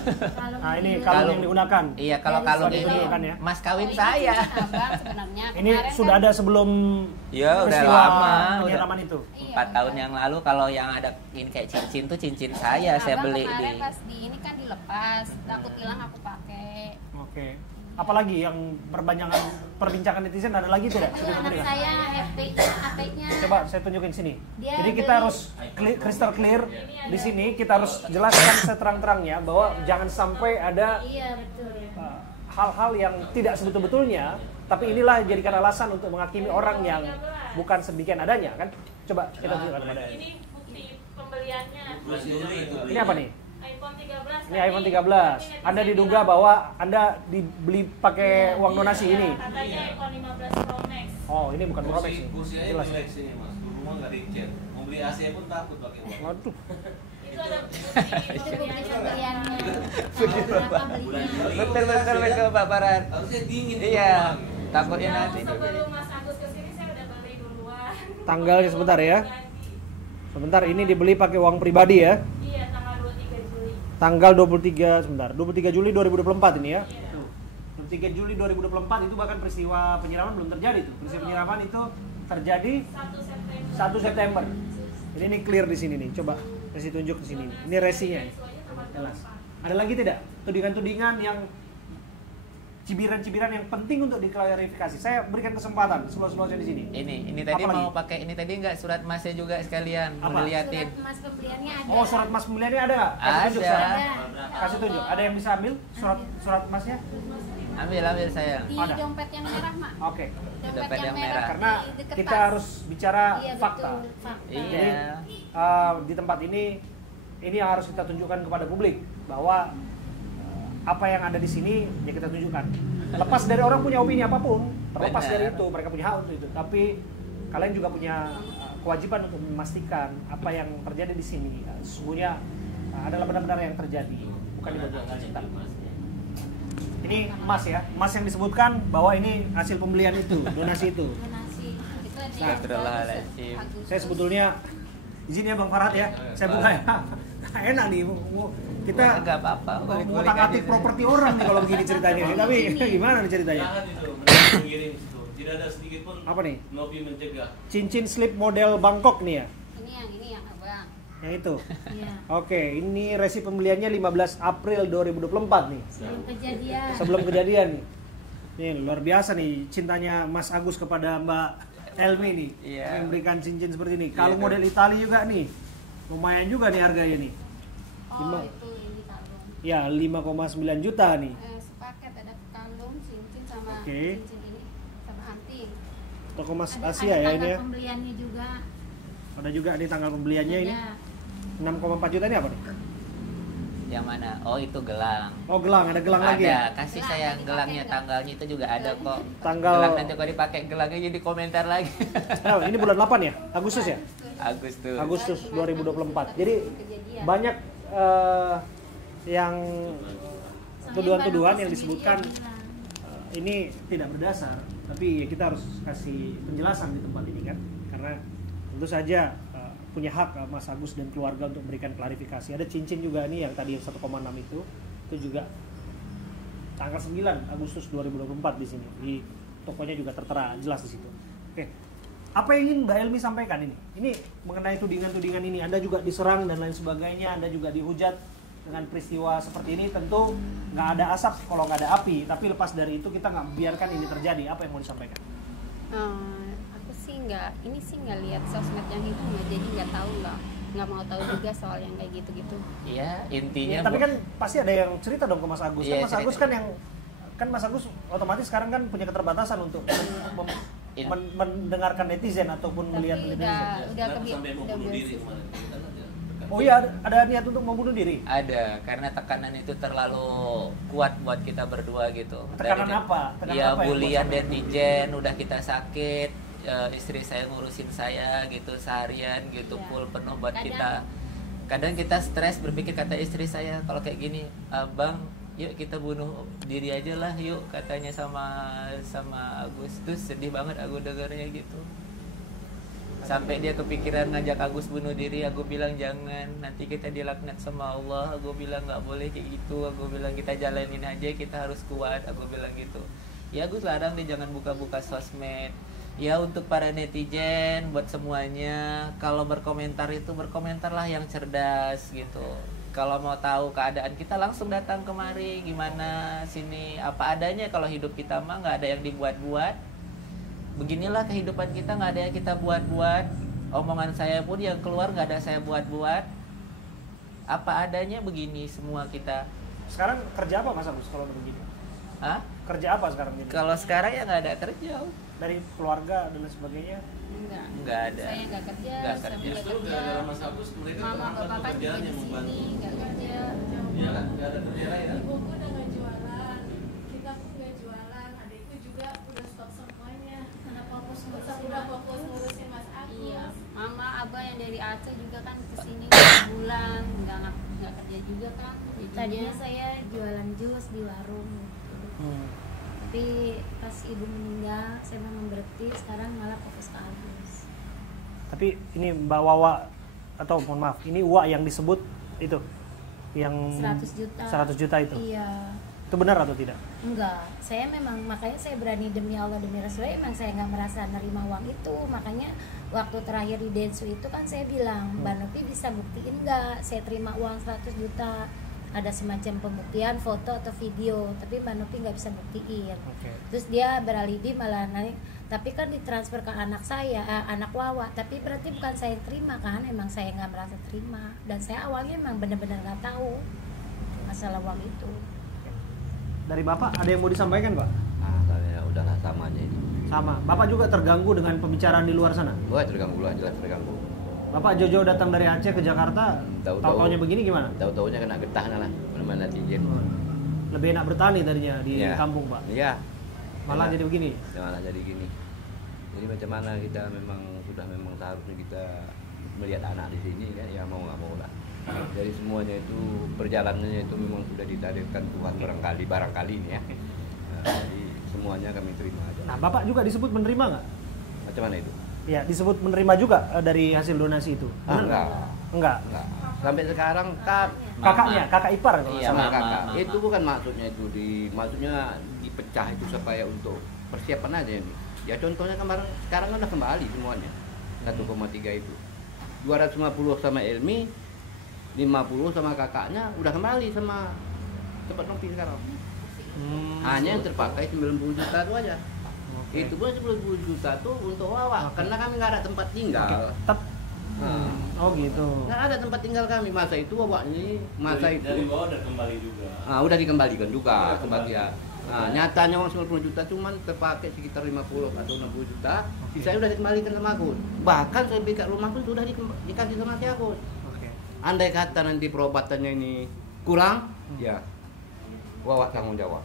Nah, ini gitu. kalung yang digunakan. Iya, kalau Dari kalung Sudah ini ditunjukkan ya? mas kawin Oh, ini saya. cincin abang sebenarnya. Ini Kemarin sudah kan- ada sebelum Iya, udah peristiwa lama, penyiraman itu. Iya, 4 tahun yang lalu. Kalau yang ada ini kayak cincin tuh cincin saya Abang beli kemarin di. pas di ini kan dilepas, takut hilang aku pakai. Oke. Apalagi yang perbincangan netizen ada lagi tidak? Itu anak saya HP-nya. Coba saya tunjukin sini. Dia Jadi kita beli- harus crystal clear di sini. Kita harus jelaskan seterang-terangnya bahwa jangan sampai ada Iya betul. hal-hal yang tidak sebetul-betulnya. Tapi inilah jadikan alasan untuk menghakimi orang yang bukan sedemikian adanya kan. Coba kita tunjukkan kepada Ini bukti pembeliannya Ini apa nih? iPhone 13. Ini iPhone 13. Anda diduga bahwa Anda dibeli pakai uang donasi ini. Katanya iPhone 15 Pro Max. Oh, ini bukan Pro Max Kursi, ini. kursinya Jelas. jelek sini mas, di rumah nggak dicek. Mau beli AC pun takut pakai uang. Waduh. Itu ada bukti Itu bukti pembeliannya. Berapa belinya? Betul Pak Baran. Harusnya dingin. tuh Iya. uang. Takutnya Jauh nanti sebelum Mas Agus kesini saya udah beli duluan. Tanggalnya sebentar ya. Jadi, Sebentar, ini dibeli pakai uang pribadi ya. iya tanggal 23 Juli. Tanggal 23, sebentar. 23 Juli 2024 ini ya. 23 Juli 2024 itu bahkan peristiwa penyiraman belum terjadi tuh. Peristiwa penyiraman itu terjadi 1 September. 1 September. Ini clear di sini nih. Coba kasih tunjuk di sini nih. Ini resinya nih. Siswanya Jelas. Ada lagi tidak tudingan-tudingan yang cibiran-cibiran yang penting untuk diklarifikasi? Saya berikan kesempatan seluas-luasnya di sini. Ini tadi Apa mau lagi? pakai ini tadi nggak surat masnya juga sekalian Apa? mau diliatin. Surat emas pembeliannya ada. Oh, surat emas pembeliannya ada nggak? Kasih tunjuk Ada. saya. Kasih tunjuk. Ada yang bisa ambil surat emasnya? Ambil sayang. Di Ada. dompet yang merah, Mak. Oke. Dompet yang merah. Karena di deket kita tas. harus bicara Iya, fakta. betul, fakta. Iya. Di tempat ini yang harus kita tunjukkan kepada publik bahwa apa yang ada di sini ya kita tunjukkan. Lepas dari orang punya opini apapun, terlepas Benar. dari itu mereka punya hak untuk itu. Tapi kalian juga punya kewajiban untuk memastikan apa yang terjadi di sini sesungguhnya adalah benar-benar yang terjadi, bukan dibuat-buat cerita. Ini emas ya, emas yang disebutkan bahwa ini hasil pembelian itu, donasi itu. Donasi. Itu ada Nah, yang Astagfirullahaladzim. Agustus. Saya sebetulnya izin ya Bang Farhat ya, saya buka ya. Enak nih, kita Nggak apa-apa. ngutak atik properti orang nih kalau begini ceritanya. Tapi gimana nih ceritanya? Jangan itu, mereka mengirim situ. Tidak ada sedikit pun Apa nih? Novi mencegah. Cincin slip model Bangkok nih ya, Ini yang abang. yang itu. Iya. Oke, ini resi pembeliannya 15 April 2024 nih, Sebelum kejadian. sebelum kejadian nih. Nih luar biasa nih cintanya Mas Agus kepada Mbak Elmi nih, Iya. yang memberikan cincin seperti ini. Kalau Iya. model Itali juga nih, lumayan juga nih harganya nih. Oh, Lima- itu ini kalung. Ya 5,9 juta nih. Sepaket ada kalung, cincin sama Oke. cincin ini sama anting. Toko Mas Ada Asia ya ini tanggal ya. pembeliannya juga. Ada juga nih tanggal pembeliannya ini. Ada. 6,4 juta ini apa nih? Yang mana? Oh itu gelang. Oh gelang, ada gelang lagi ya? Ada, kasih sayang gelangnya tanggalnya itu juga ada kok. Tanggal- Gelang nanti kalau dipakai gelangnya jadi komentar lagi. Oh, ini bulan 8 ya? Agustus ya? Agustus. Agustus 2024. Jadi Kejadian. banyak yang Soalnya tuduhan-tuduhan Mbak yang Novi disebutkan sendiri yang bilang. ini tidak berdasar, tapi ya kita harus kasih penjelasan di tempat ini kan, karena tentu saja punya hak Mas Agus dan keluarga untuk memberikan klarifikasi. Ada cincin juga nih yang tadi 1,6 itu juga tanggal 9 Agustus 2024 di sini. Di tokonya juga tertera jelas di situ. Oke. Apa yang ingin Mbak Elmi sampaikan ini? Ini mengenai tudingan-tudingan ini, Anda juga diserang dan lain sebagainya, Anda juga dihujat dengan peristiwa seperti ini. Tentu nggak ada asap kalau nggak ada api, tapi lepas dari itu kita nggak biarkan ini terjadi. Apa yang mau disampaikan? Aku sih nggak lihat sosmed yang itu nggak, jadi nggak mau tahu juga soal yang kayak gitu-gitu. Iya, intinya. Ya, tapi kan pasti ada yang cerita dong ke Mas Agus. Iya, Kan Mas cerita. Agus kan Mas Agus otomatis sekarang kan punya keterbatasan untuk mendengarkan netizen ataupun Tapi melihat udah netizen. Kenapa sampai mau bunuh diri berhasil. kemarin? Kita kan ya, dekat. Oh iya, ada niat untuk membunuh diri. Ada, karena tekanan itu terlalu kuat buat kita berdua gitu. Tekanan Dari- apa? Tekanan Iya, apa yang bulian buat sampai- netizen, udah kita sakit, istri saya ngurusin saya gitu seharian gitu, Iya. full penuh buat Kadang- kita. Kadang kita stres berpikir, kata istri saya kalau kayak gini, Bang, yuk kita bunuh diri aja lah yuk, katanya sama Agus. Tuh sedih banget aku dengarnya gitu. Sampai dia kepikiran ngajak Agus bunuh diri. Aku bilang jangan, nanti kita dilaknat sama Allah. Aku bilang nggak boleh kayak gitu. Aku bilang kita jalanin aja, kita harus kuat. Aku bilang gitu. Ya Agus larang dia jangan buka-buka sosmed. Ya untuk para netizen, buat semuanya, kalau berkomentar itu berkomentarlah yang cerdas gitu. Kalau mau tahu keadaan kita langsung datang kemari, gimana sini apa adanya. Kalau hidup kita mah nggak ada yang dibuat-buat. Beginilah kehidupan kita, nggak ada yang kita buat-buat. Omongan saya pun yang keluar nggak ada saya buat-buat. Apa adanya begini semua kita. Sekarang kerja apa Mas Agus kalau begini? Hah? Kerja apa sekarang ini? Kalau sekarang ya nggak ada kerja. Dari keluarga dan lain sebagainya. Enggak. Nggak ada. Saya nggak kerja. Nggak suami kerja. nggak Justru kerja. gara-gara Mas Agus mereka Mama terhambat bapak kan juga pekerjaan di yang sini membantu. nggak kerja. Iya kan, nggak ada kerja ya. Ibuku udah nggak jualan, kita pun nggak jualan, adikku juga udah stop semuanya. Karena fokus Udah ngurusin fokus ngurusin Mas Agus. Iya, mama abah yang dari Aceh juga kan kesini bulan nggak kerja juga kan. Tadinya saya jualan jus di warung, tapi pas ibu meninggal saya memang berhenti. Sekarang malah fokus ke Agus. Tapi ini Mbak Wawa atau mohon maaf, ini Wa yang disebut itu yang 100 juta. 100 juta itu. Iya. Itu benar atau tidak? Enggak, saya memang makanya saya berani demi Allah demi Rasulullah, emang saya nggak merasa nerima uang itu. Makanya waktu terakhir di Densu itu kan saya bilang, Mbak Novi bisa buktiin nggak saya terima uang 100 juta. ada semacam pembuktian foto atau video, tapi Mbak Nopi nggak bisa buktiin. Oke. Terus dia beralibi malah naik, tapi kan ditransfer ke anak saya, anak Wawa, tapi berarti bukan saya yang terima kan, emang saya nggak merasa terima, dan saya awalnya emang benar-benar nggak tahu masalah uang itu. Dari Bapak ada yang mau disampaikan, Pak? Nah, saya udahlah sama aja ini. Sama. Bapak juga terganggu dengan pembicaraan di luar sana? Wah, terganggu lah, jelas terganggu. Bapak jauh-jauh datang dari Aceh ke Jakarta, tahu-taunya begini gimana? Tahu-taunya kena getah lah, mana netizen. Lebih enak bertani tadinya di Iya. kampung, Pak. Iya. Malah Iya. jadi begini. Malah jadi gini. Jadi macam mana kita memang seharusnya kita melihat anak di sini kan, ya mau nggak mau lah. Jadi semuanya itu perjalanannya itu memang sudah ditakdirkan Tuhan barangkali ini ya. Nah, jadi semuanya kami terima aja. Nah, Bapak juga disebut menerima nggak? Macam mana itu? Ya, disebut menerima juga dari hasil donasi itu. Benar nggak? Enggak. Enggak. Sampai sekarang kan Kakaknya, kakak ipar kalau nggak Iya, salah. sama kakak. mama. Itu bukan maksudnya itu maksudnya dipecah itu supaya untuk persiapan aja ini. Ya contohnya kemarin sekarang kan udah kembali semuanya. 1,3 itu. 250 sama Elmi, 50 sama kakaknya udah kembali sama tempat Nopi sekarang. Hanya yang terpakai 90 juta itu aja. Oke. Itu pun 10 juta tuh untuk Wawa karena kami nggak ada tempat tinggal. Oh gitu. Nggak ada tempat tinggal kami masa itu Wawa ini dari bawah udah kembali juga. udah dikembalikan juga sebagian. Nah, nyatanya uang 90 juta cuman terpakai sekitar 50 atau 60 juta. Sisanya udah dikembalikan sama Agus. Bahkan sertifikat rumah pun sudah dikasih sama si Agus. Oke. Andai kata nanti perobatannya ini kurang, ya Wawa tanggung jawab.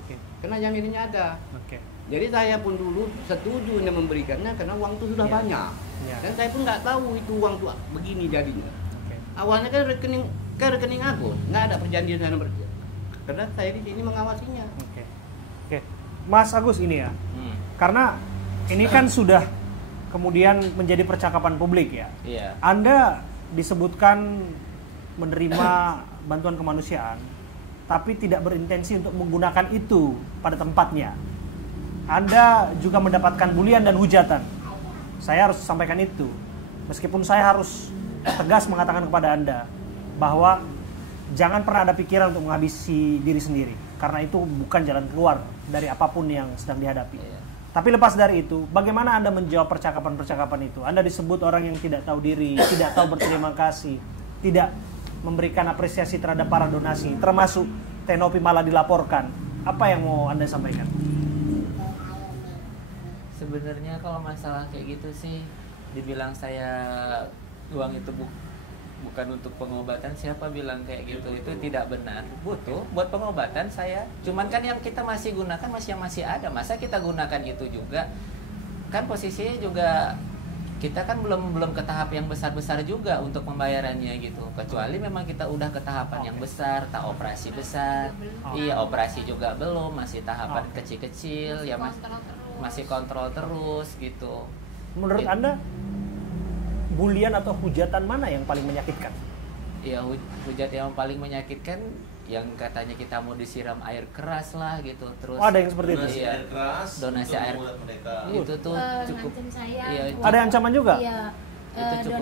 Oke. Karena jaminannya ada. Oke. Jadi saya pun dulu setuju memberikannya karena uang itu sudah Iya. banyak. Iya. Dan saya pun nggak tahu itu uang tuh begini jadinya. Oke. Awalnya kan rekening Agus, nggak ada perjanjian sana karena saya di sini mengawasinya. Oke. Oke. Mas Agus ini ya. Hmm. Karena ini kan sudah kemudian menjadi percakapan publik ya. Iya. Anda disebutkan menerima bantuan kemanusiaan, tapi tidak berintensi untuk menggunakan itu pada tempatnya. Anda juga mendapatkan bulian dan hujatan. Saya harus sampaikan itu. Meskipun saya harus tegas mengatakan kepada Anda bahwa jangan pernah ada pikiran untuk menghabisi diri sendiri. Karena itu bukan jalan keluar dari apapun yang sedang dihadapi. Iya. Tapi lepas dari itu, bagaimana Anda menjawab percakapan-percakapan itu? Anda disebut orang yang tidak tahu diri, tidak tahu berterima kasih, tidak memberikan apresiasi terhadap para donasi, termasuk Tenopi malah dilaporkan. Apa yang mau Anda sampaikan? Sebenarnya kalau masalah kayak gitu sih, dibilang saya uang itu bukan untuk pengobatan, siapa bilang kayak gitu? Itu tidak benar. Butuh buat pengobatan saya. Cuman kan yang kita masih gunakan masih ada. Masa kita gunakan itu juga? Kan posisinya juga kita kan belum ke tahap yang besar-besar juga untuk pembayarannya gitu. Kecuali memang kita udah ke tahapan yang besar, tak operasi besar. Iya, operasi juga belum, masih tahapan kecil-kecil ya masih kontrol terus gitu. Menurut Gitu. Anda, bulian atau hujatan mana yang paling menyakitkan? Ya hujat yang paling menyakitkan yang katanya kita mau disiram air keras lah gitu terus. Oh, ada yang seperti itu? Donasi Iya. air keras, Donasi untuk air. membuat mereka. Itu tuh cukup. Ngancem saya. Iya, Ada ancaman juga? Iya. Itu cukup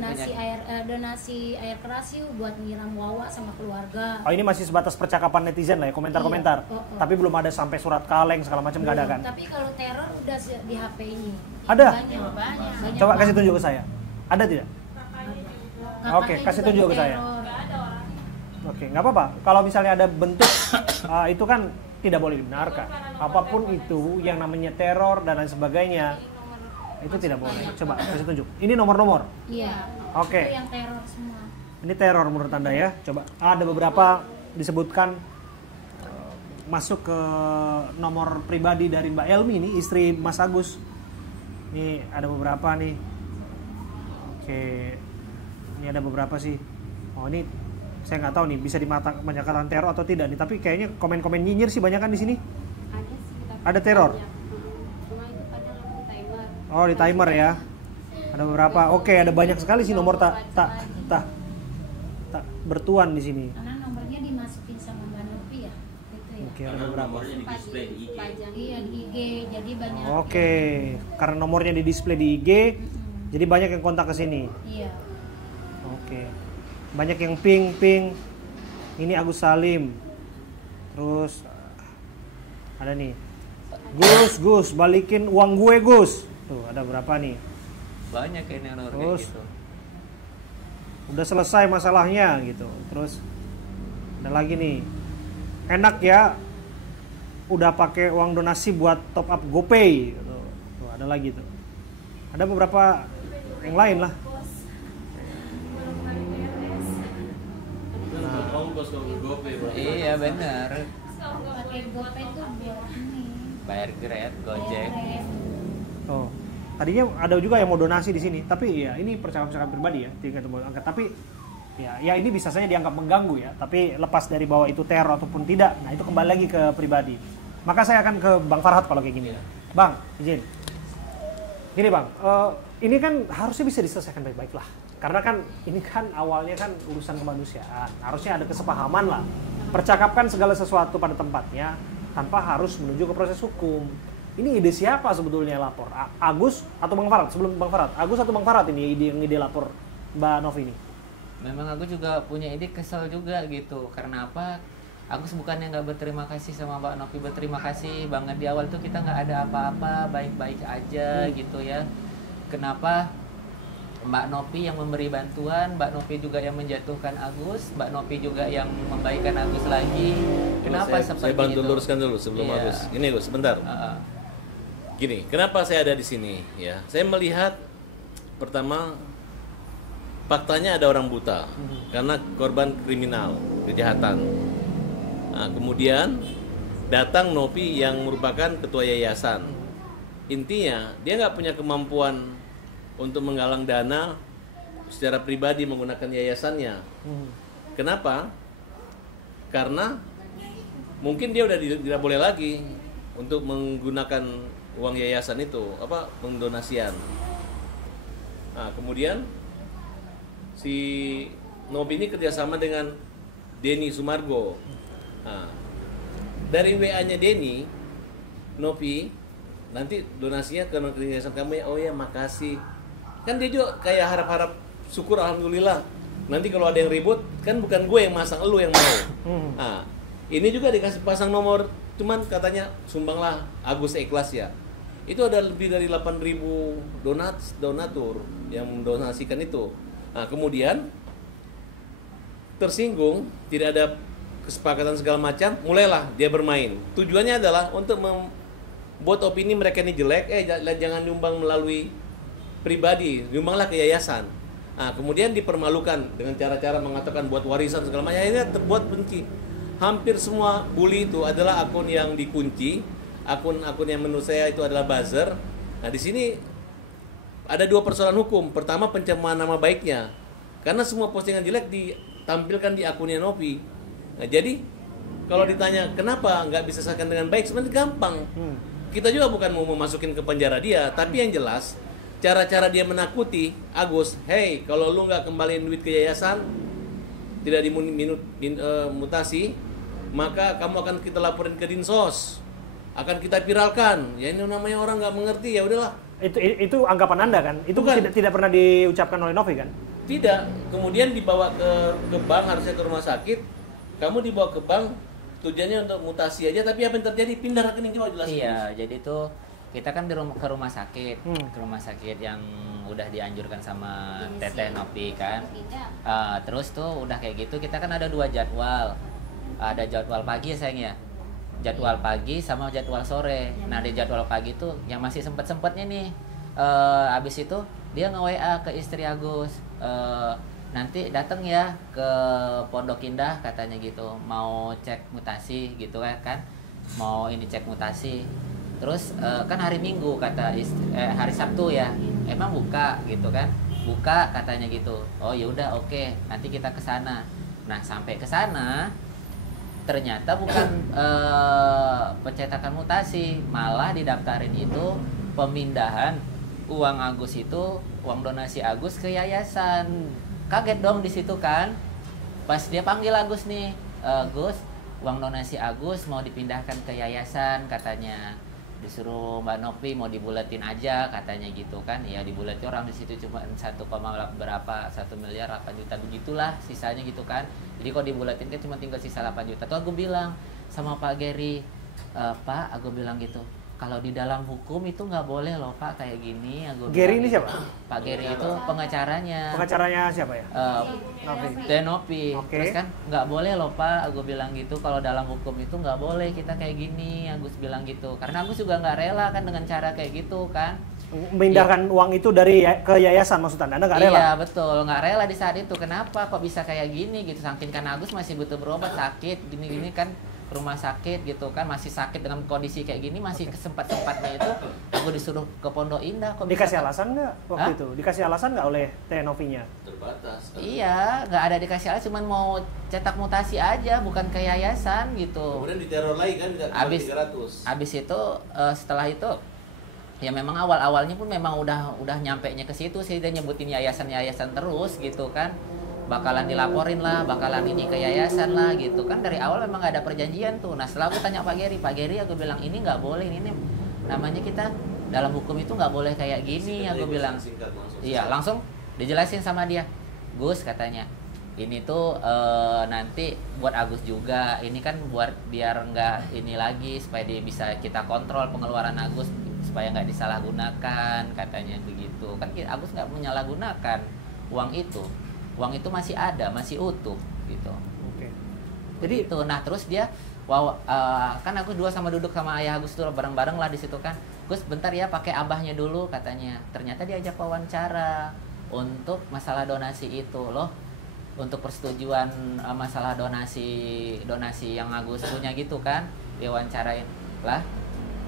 Donasi air keras yuk buat nyiram Wawa sama keluarga. Oh, ini masih sebatas percakapan netizen lah ya, komentar-komentar. Iya. Oh. Tapi belum ada sampai surat kaleng segala macam nggak ada kan? Tapi kalau teror udah di HP ini. Ada? Banyak. Coba kasih tunjuk ke saya. Ada tidak? Kakaknya Oke, kasih juga tunjuk ke saya. diteror. Oke, nggak apa-apa. Kalau misalnya ada bentuk itu kan tidak boleh dibenarkan. Apapun itu yang namanya teror dan lain sebagainya itu tidak boleh. Coba kasih tunjuk. Ini nomor-nomor. Iya. Oke. Itu yang teror semua. Ini teror menurut Anda ya. Coba ada beberapa disebutkan masuk ke nomor pribadi dari Mbak Elmi ini, istri Mas Agus. Ini ada beberapa nih. Oke. Ini ada beberapa sih. Oh, ini saya nggak tahu nih bisa dimakan teror atau tidak nih. Tapi kayaknya komen-komen nyinyir sih banyak kan di sini. Ada sih, tapi Ada teror? banyak. Cuma itu kadang aku timer. Oh, di timer ya. Ada beberapa. Oke, ada banyak sekali sih nomor tak bertuan di sini. Karena nomornya dimasukin sama Mbak Nopi ya. Gitu ya. Oke, ada beberapa. Nomornya di display di IG. Iya di IG. Jadi banyak. Oke, karena nomornya di display di IG, jadi banyak yang kontak ke sini. Iya. Oke, banyak yang ping. Ini Agus Salim. Terus ada nih. Gus, balikin uang gue, Gus. Tuh, ada berapa nih? Banyak ini orang kayak Terus gitu. udah selesai masalahnya gitu. Terus ada lagi nih. Enak ya. Udah pakai uang donasi buat top up GoPay gitu. Tuh, ada lagi tuh. Ada beberapa yang lain lah. Iya benar. Pakai GoPay tuh buat ini. Bayar Grab, Gojek. Oh, tadinya ada juga yang mau donasi di sini, tapi ya ini percakapan pribadi ya, tidak mau angkat. Tapi ya ini bisa saja dianggap mengganggu ya. Tapi lepas dari bahwa itu teror ataupun tidak, nah itu kembali lagi ke pribadi. Maka saya akan ke Bang Farhat kalau kayak gini. Bang, izin. Gini Bang, ini kan harusnya bisa diselesaikan baik-baik lah. Karena kan ini kan awalnya kan urusan kemanusiaan, harusnya ada kesepahaman lah. Percakapkan segala sesuatu pada tempatnya tanpa harus menuju ke proses hukum. Ini ide siapa sebetulnya lapor? Agus atau Bang Farhat? Sebelum Bang Farhat, Agus atau Bang Farhat ini ide lapor Mbak Novi ini? Memang aku juga punya ide, kesel juga gitu. Karena apa? Agus bukannya nggak berterima kasih sama Mbak Novi, berterima kasih banget di awal tuh kita nggak ada apa-apa, baik-baik aja gitu ya. Kenapa Mbak Novi yang memberi bantuan, Mbak Novi juga yang menjatuhkan Agus, Mbak Novi juga yang membaikkan Agus lagi. Kenapa seperti saya bantu itu? luruskan dulu sebelum Iya. Agus. Gini Gus, sebentar. Gini, kenapa saya ada di sini? Ya, saya melihat pertama faktanya ada orang buta karena korban kriminal kejahatan. Nah, kemudian datang Novi yang merupakan ketua yayasan. Intinya dia nggak punya kemampuan untuk menggalang dana secara pribadi menggunakan yayasannya. Kenapa? Karena mungkin dia udah tidak boleh lagi untuk menggunakan uang yayasan itu, pengdonasian. Nah, kemudian si Novi ini kerjasama dengan Denny Sumargo. Nah, dari WA-nya Denny, Novi, nanti donasinya ke yayasan kamu ya. Oh ya, makasih. Kan dia juga kayak harap-harap, syukur alhamdulillah. Nanti kalau ada yang ribut, kan bukan gue yang masang, elu yang mau. Nah, ini juga dikasih pasang nomor, cuman katanya sumbanglah Agus ikhlas ya. Itu ada lebih dari 8.000 donatur yang mendonasikan itu. Nah, kemudian tersinggung, tidak ada kesepakatan segala macam, mulailah dia bermain. Tujuannya adalah untuk membuat opini mereka ini jelek, jangan nyumbang melalui pribadi, nyumbanglah ke yayasan. Nah, kemudian dipermalukan dengan cara-cara mengatakan buat warisan segala macam, akhirnya terbuat benci. Hampir semua bully itu adalah akun yang dikunci, akun-akun yang menurut saya itu adalah buzzer. Nah, di sini ada dua persoalan hukum. Pertama, pencemaran nama baiknya, karena semua postingan jelek ditampilkan di akunnya Novi. Nah, jadi kalau ditanya kenapa nggak bisa selesaikan dengan baik, sebenarnya gampang. Kita juga bukan mau memasukin ke penjara dia, tapi yang jelas cara-cara dia menakuti Agus, hey, kalau lu nggak kembaliin duit ke yayasan, tidak dimutasi, maka kamu akan kita laporin ke Dinsos, akan kita viralkan. Ya ini namanya orang nggak mengerti, ya udahlah. Itu anggapan Anda kan? Itu kan tidak pernah diucapkan oleh Novi kan? Tidak. Kemudian dibawa ke bank, harusnya ke rumah sakit. Kamu dibawa ke bank, tujuannya untuk mutasi aja, tapi apa yang terjadi? Pindah rekening, coba jelasin. Iya, jadi tuh kita kan ke rumah sakit, ke rumah sakit yang udah dianjurkan sama Teteh Novi kan. Terus tuh udah kayak gitu, kita kan ada 2 jadwal. Ada jadwal pagi ya sayang ya. Jadwal pagi sama jadwal sore. Nah, di jadwal pagi tuh yang masih sempet-sempetnya nih, abis itu dia nge-WA ke istri Agus, nanti datang ya ke Pondok Indah katanya gitu, mau cek mutasi gitu kan, mau ini cek mutasi. Terus kan hari Minggu kata hari Sabtu ya, emang buka gitu kan, buka katanya gitu. Oh ya udah oke, nanti kita ke sana. Nah, sampai ke sana ternyata bukan pencetakan mutasi, malah didaftarin itu pemindahan uang Agus itu, uang donasi Agus ke yayasan. Kaget dong di situ kan. Pas dia panggil Agus nih, Gus, uang donasi Agus mau dipindahkan ke yayasan katanya. disuruh Mbak Nopi mau dibulatin aja katanya gitu kan. Ya dibulatin, orang di situ cuma 1, berapa 1 miliar 8 juta begitulah sisanya gitu kan. Jadi kalau dibulatin kan cuma tinggal sisa 8 juta. Tuh aku bilang sama Pak Gary, Pak, aku bilang gitu, kalau di dalam hukum itu nggak boleh loh Pak kayak gini. Gary ini siapa? Pak Gary itu pengacaranya. Pengacaranya siapa ya? Tenopi. Oke. Terus kan nggak boleh loh Pak, aku bilang gitu, kalau dalam hukum itu nggak boleh kita kayak gini. Agus bilang gitu, karena Agus juga nggak rela kan dengan cara kayak gitu kan. Memindahkan uang itu dari ke yayasan, maksud Anda nggak rela? Iya betul, nggak rela di saat itu. Kenapa kok bisa kayak gini gitu? Saking kan Agus masih butuh berobat, sakit gini-gini kan, ke rumah sakit gitu kan, masih sakit dengan kondisi kayak gini, masih kesempatnya itu aku disuruh ke Pondok Indah. Kok Dikasih bisa, alasan nggak waktu itu? Dikasih alasan nggak oleh Tenovinya? Terbatas. Kan? Iya, nggak ada dikasih alasan, cuman mau cetak mutasi aja, bukan ke yayasan gitu. Kemudian diteror lagi kan, Abis 300. Abis itu setelah itu ya memang awalnya pun memang udah nyampenya ke situ sih, dia nyebutin yayasan terus gitu kan, bakalan dilaporin lah, bakalan ini ke yayasan lah gitu kan. Dari awal memang gak ada perjanjian tuh. Nah setelah aku tanya Pak Gary aku bilang ini nggak boleh, ini namanya kita dalam hukum itu nggak boleh kayak gini. Aku bilang iya, langsung dijelasin sama dia, Gus katanya ini tuh nanti buat Agus juga, ini kan buat biar nggak ini lagi, supaya dia bisa kita kontrol pengeluaran Agus supaya nggak disalahgunakan katanya begitu kan. Agus nggak menyalahgunakan uang itu masih ada, masih utuh gitu. Oke. Jadi itu, nah terus dia kan aku duduk sama ayah Agus tuh bareng-bareng lah di situ kan. Gus bentar ya, pakai abahnya dulu katanya. Ternyata diajak wawancara untuk masalah donasi itu loh, untuk persetujuan masalah donasi yang Agus punya gitu kan. Diwawancarain lah,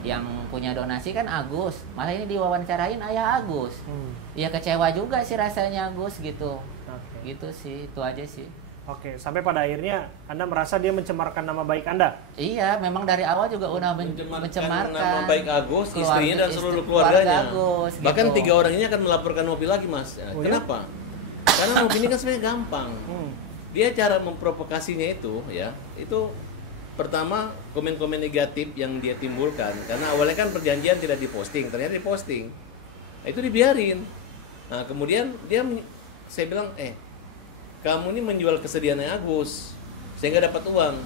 yang punya donasi kan Agus, malah ini diwawancarain ayah Agus. Ya kecewa juga sih rasanya Agus gitu. Gitu sih, itu aja sih. Oke, sampai pada akhirnya Anda merasa dia mencemarkan nama baik Anda? Iya, memang dari awal juga udah mencemarkan nama baik Agus, istrinya dan seluruh keluarganya. Agus, Bahkan gitu. 3 orang ini akan melaporkan Nopi lagi, Mas. Oh, kenapa? Karena Nopi ini kan sebenarnya gampang. Dia cara memprovokasinya itu ya, itu pertama komen-komen negatif yang dia timbulkan. Karena awalnya kan perjanjian tidak diposting, ternyata diposting. Nah, itu dibiarin. Nah, kemudian saya bilang, kamu ini menjual kesedihannya Agus sehingga dapat uang.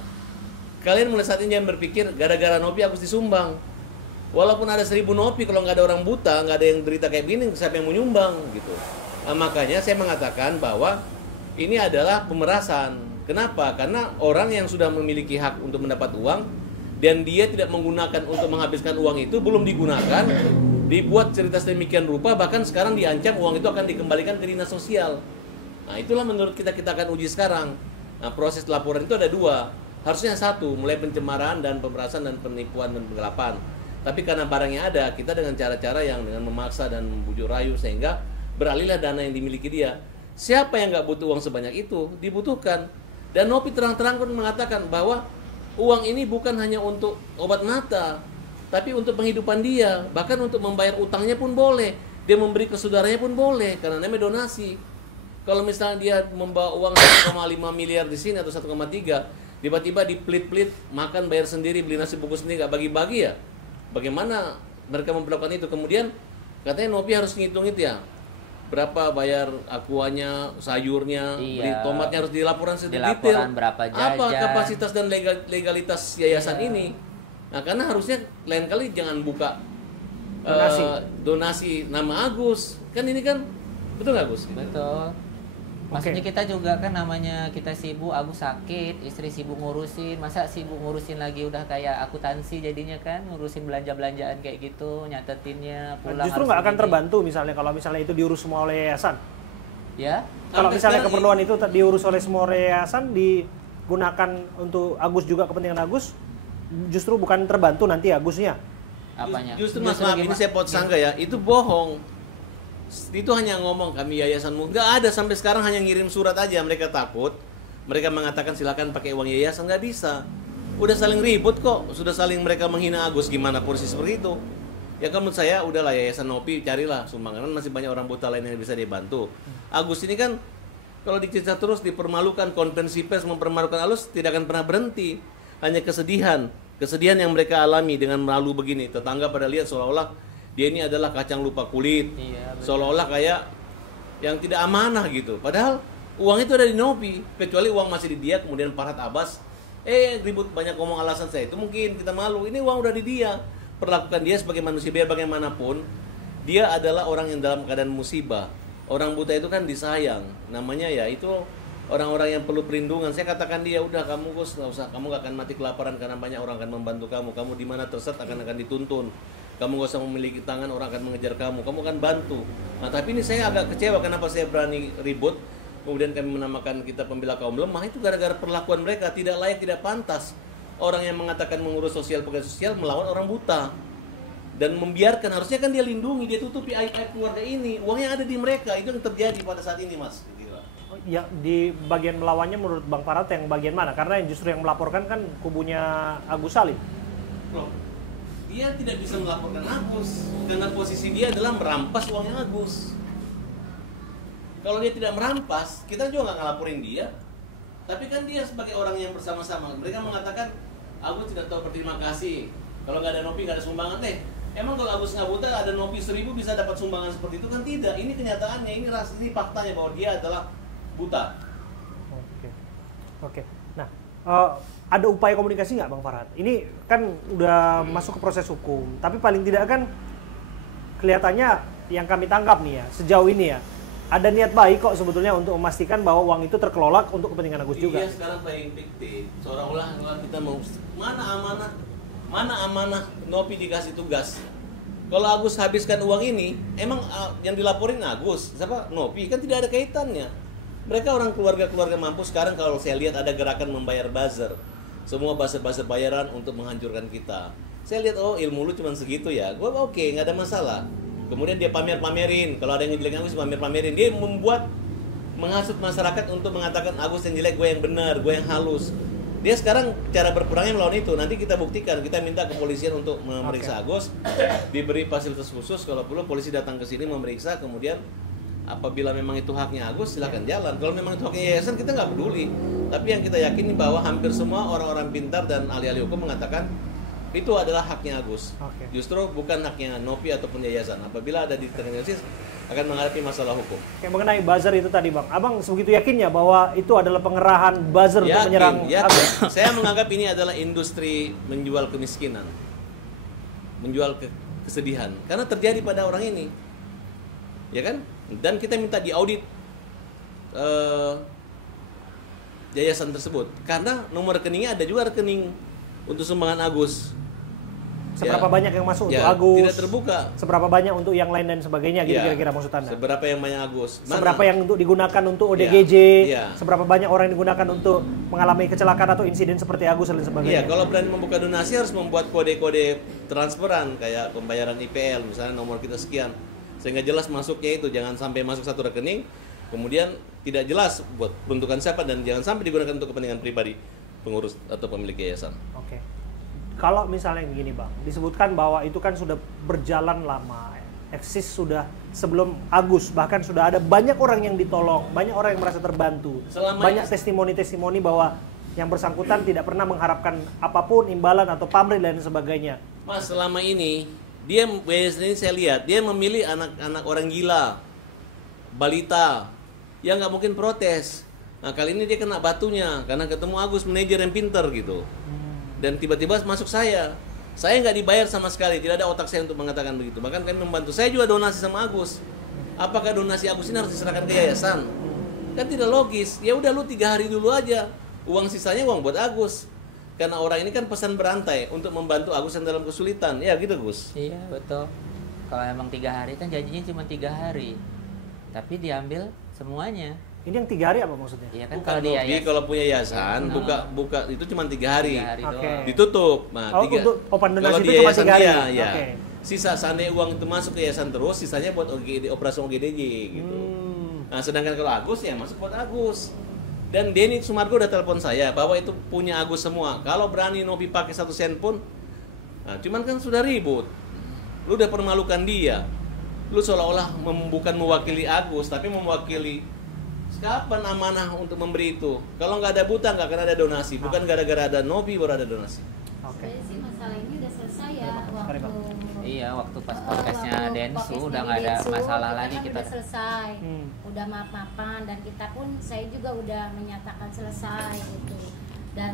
Kalian mulai saat ini jangan berpikir gara-gara Nopi Agus disumbang. Walaupun ada 1000 Nopi, kalau nggak ada orang buta, nggak ada yang derita kayak gini, siapa yang mau nyumbang gitu. Nah, makanya saya mengatakan bahwa ini adalah pemerasan. Kenapa? Karena orang yang sudah memiliki hak untuk mendapat uang dan dia tidak menggunakan untuk menghabiskan uang itu, belum digunakan, dibuat cerita sedemikian rupa, bahkan sekarang diancam uang itu akan dikembalikan ke dinas sosial. Nah, itulah menurut kita akan uji sekarang. Nah, proses laporan itu ada 2. Harusnya 1, mulai pencemaran dan pemerasan dan penipuan dan penggelapan. Tapi karena barangnya ada, kita dengan cara-cara yang dengan memaksa dan membujuk rayu sehingga beralihlah dana yang dimiliki dia. Siapa yang nggak butuh uang sebanyak itu? Dibutuhkan. Dan Nopi terang-terang pun mengatakan bahwa uang ini bukan hanya untuk obat mata, tapi untuk penghidupan dia. Bahkan untuk membayar utangnya pun boleh. Dia memberi ke saudaranya pun boleh, karena namanya donasi. Kalau misalnya dia membawa uang 1,5 miliar di sini atau 1,3, tiba-tiba diplit-plit, makan bayar sendiri, beli nasi bungkus sendiri, nggak bagi-bagi ya. Bagaimana mereka memperlakukan itu? Kemudian katanya Nopi harus ngitung itu ya, berapa bayar akuanya, sayurnya, beli tomatnya, harus dilaporan sedetail. Berapa jajan, apa kapasitas dan legalitas yayasan ini. Nah, karena harusnya lain kali jangan buka donasi nama Agus. Kan ini kan, betul nggak Gus? Betul. Maksudnya kita juga kan namanya kita sibuk, Agus sakit, istri sibuk ngurusin, masa sibuk ngurusin lagi udah kayak akuntansi jadinya kan, ngurusin belanja-belanjaan kayak gitu, nyatetinnya, pulang. Justru nggak akan terbantu misalnya kalau misalnya itu diurus semua oleh yayasan. Ya. Kalau misalnya keperluan itu diurus oleh semua yayasan, digunakan untuk Agus juga, kepentingan Agus, justru bukan terbantu nanti Agusnya. Apanya? Justru Mas, maaf, ini saya pot sangga ya, itu bohong. Itu hanya ngomong kami yayasanmu, nggak ada sampai sekarang, hanya ngirim surat aja. Mereka takut, mereka mengatakan silakan pakai uang yayasan, nggak bisa. Udah saling ribut kok, sudah saling mereka menghina Agus, gimana porsi seperti itu. Ya kan menurut saya udahlah, yayasan Nopi carilah sumbangan, masih banyak orang buta lain yang bisa dibantu. Agus ini kan kalau dicerita terus, dipermalukan, konvensi pers mempermalukan Agus, tidak akan pernah berhenti. Hanya kesedihan kesedihan yang mereka alami dengan malu begini. Tetangga pada lihat seolah-olah dia ini adalah kacang lupa kulit, Iya, betul. seolah-olah kayak yang tidak amanah gitu. Padahal uang itu ada di Nopi, kecuali uang masih di dia. Kemudian Farhad Abbas ribut banyak ngomong alasan saya itu, mungkin kita malu. Ini uang udah di dia, perlakukan dia sebagai manusia. Biar bagaimanapun dia adalah orang yang dalam keadaan musibah. Orang buta itu kan disayang, namanya ya itu orang-orang yang perlu perlindungan. Saya katakan dia, udah kamu Gus, nggak usah, kamu nggak akan mati kelaparan karena banyak orang akan membantu kamu. Kamu di mana tersesat akan dituntun. Kamu nggak usah memiliki tangan, orang akan mengejar kamu. Kamu akan bantu. Nah, tapi ini saya agak kecewa kenapa saya berani ribut. Kemudian kami menamakan kita pembela kaum lemah, itu gara-gara perlakuan mereka tidak layak, tidak pantas. Orang yang mengatakan mengurus sosial, pekerja sosial melawan orang buta dan membiarkan, harusnya kan dia lindungi, dia tutupi aib-aib keluarga ini. Uangnya ada di mereka, itu yang terjadi pada saat ini, Mas. Ya, di bagian melawannya menurut Bang Farhad yang bagian mana? Karena yang justru yang melaporkan kan kubunya Agus Salim. Loh, dia tidak bisa melaporkan Agus karena posisi dia adalah merampas uangnya Agus. Kalau dia tidak merampas, kita juga nggak ngelaporin dia. Tapi kan dia sebagai orang yang bersama-sama. Mereka mengatakan Agus tidak tahu berterima kasih. Kalau nggak ada Nopi, nggak ada sumbangan. Emang kalau Agus nggak buta, ada Nopi 1000 bisa dapat sumbangan seperti itu kan? Tidak. Ini kenyataannya, ini faktanya bahwa dia adalah buta. Oke. Nah, ada upaya komunikasi nggak Bang Farhad? Ini kan udah masuk ke proses hukum, tapi paling tidak kan kelihatannya yang kami tangkap nih ya, sejauh ini ya, ada niat baik kok sebetulnya untuk memastikan bahwa uang itu terkelola untuk kepentingan Agus juga. Iya, sekarang playing victim. Seolah-olah kita mau, mana amanah Nopi dikasih tugas. Kalau Agus habiskan uang ini, emang yang dilaporin Agus, siapa? Nopi, kan tidak ada kaitannya. Mereka orang keluarga-keluarga mampu. Sekarang kalau saya lihat ada gerakan membayar buzzer. Semua buzzer-buzzer bayaran untuk menghancurkan kita. Saya lihat, oh ilmu lu cuma segitu ya. Gue oke, nggak ada masalah. Kemudian dia pamer-pamerin. Kalau ada yang ngejelek Agus, pamer-pamerin. Dia menghasut masyarakat untuk mengatakan Agus yang jelek, gue yang benar, gue yang halus. Dia sekarang cara berperangnya melawan itu. Nanti kita buktikan, kita minta kepolisian untuk memeriksa Agus. Diberi fasilitas khusus, kalau perlu polisi datang ke sini memeriksa. Kemudian apabila memang itu haknya Agus, silakan jalan. Kalau memang itu haknya yayasan, kita nggak peduli. Tapi yang kita yakini bahwa hampir semua orang-orang pintar dan ahli-ahli hukum mengatakan itu adalah haknya Agus. Justru bukan haknya Nopi ataupun yayasan. Apabila ada determinasi, akan menghadapi masalah hukum. Kayak mengenai buzzer itu tadi Bang, Abang sebegitu yakinnya bahwa itu adalah pengerahan buzzer untuk menyerang Agus? Saya menganggap ini adalah industri menjual kemiskinan, menjual kesedihan, karena terjadi pada orang ini, ya kan? Dan kita minta diaudit yayasan tersebut, karena nomor rekeningnya ada juga rekening untuk sumbangan Agus. Seberapa banyak yang masuk untuk ya, Agus? Tidak terbuka. Seberapa banyak untuk yang lain dan sebagainya, gitu ya, kira-kira maksud Anda? Seberapa yang banyak Agus? Seberapa yang untuk digunakan untuk ODGJ? Ya. Seberapa banyak orang yang digunakan untuk mengalami kecelakaan atau insiden seperti Agus dan sebagainya? Iya, kalau berani membuka donasi harus membuat kode-kode transferan kayak pembayaran IPL, misalnya nomor kita sekian, sehingga jelas masuknya itu, jangan sampai masuk satu rekening, kemudian tidak jelas buat peruntukan siapa dan jangan sampai digunakan untuk kepentingan pribadi pengurus atau pemilik yayasan. Oke. Kalau misalnya begini Bang, disebutkan bahwa itu kan sudah berjalan lama, eksis sudah sebelum Agus, bahkan sudah ada banyak orang yang ditolong, banyak orang yang merasa terbantu, banyak testimoni-testimoni bahwa yang bersangkutan tidak pernah mengharapkan apapun, imbalan atau pamrih dan sebagainya. Mas, selama ini dia biasanya saya lihat dia memilih anak-anak orang gila, balita, yang nggak mungkin protes. Nah kali ini dia kena batunya karena ketemu Agus, manajer yang pinter gitu. Dan tiba-tiba masuk saya nggak dibayar sama sekali, tidak ada otak saya untuk mengatakan begitu. Bahkan kami membantu, saya juga donasi sama Agus. Apakah donasi Agus ini harus diserahkan ke yayasan? Kan tidak logis. Ya udah lu 3 hari dulu aja, uang sisanya uang buat Agus. Karena orang ini kan pesan berantai untuk membantu Agus yang dalam kesulitan. Ya gitu Gus. Iya betul. Kalau emang 3 hari kan janjinya cuma 3 hari, tapi diambil semuanya. Ini yang 3 hari apa maksudnya? Iya kan, kalau di yayasan, kalau punya yayasan buka itu cuma 3 hari, ditutup. Nah, untuk open donasi itu cuma 3 hari. Ya. Sisa seandainya uang itu masuk ke yayasan terus, sisanya buat operasi OGDJ gitu. Nah, sedangkan kalau Agus ya masuk buat Agus. Dan Denny Sumargo udah telepon saya bahwa itu punya Agus semua. Kalau berani Nopi pakai 1 sen pun, nah, cuman kan sudah ribut. Lu udah permalukan dia. Lu seolah-olah bukan mewakili Agus, tapi mewakili. Kapan amanah untuk memberi itu? Kalau nggak ada buta, nggak akan ada donasi. Bukan gara-gara ada Nopi baru ada donasi. Oke. masalah ini udah selesai ya Sorry, Bang. Iya, waktu pas podcastnya waktu Densu podcast udah dari nggak ada Densu, masalah kita lagi kan kita. udah selesai, Hmm. udah maaf-maafan, dan kita pun saya juga udah menyatakan selesai gitu. Dan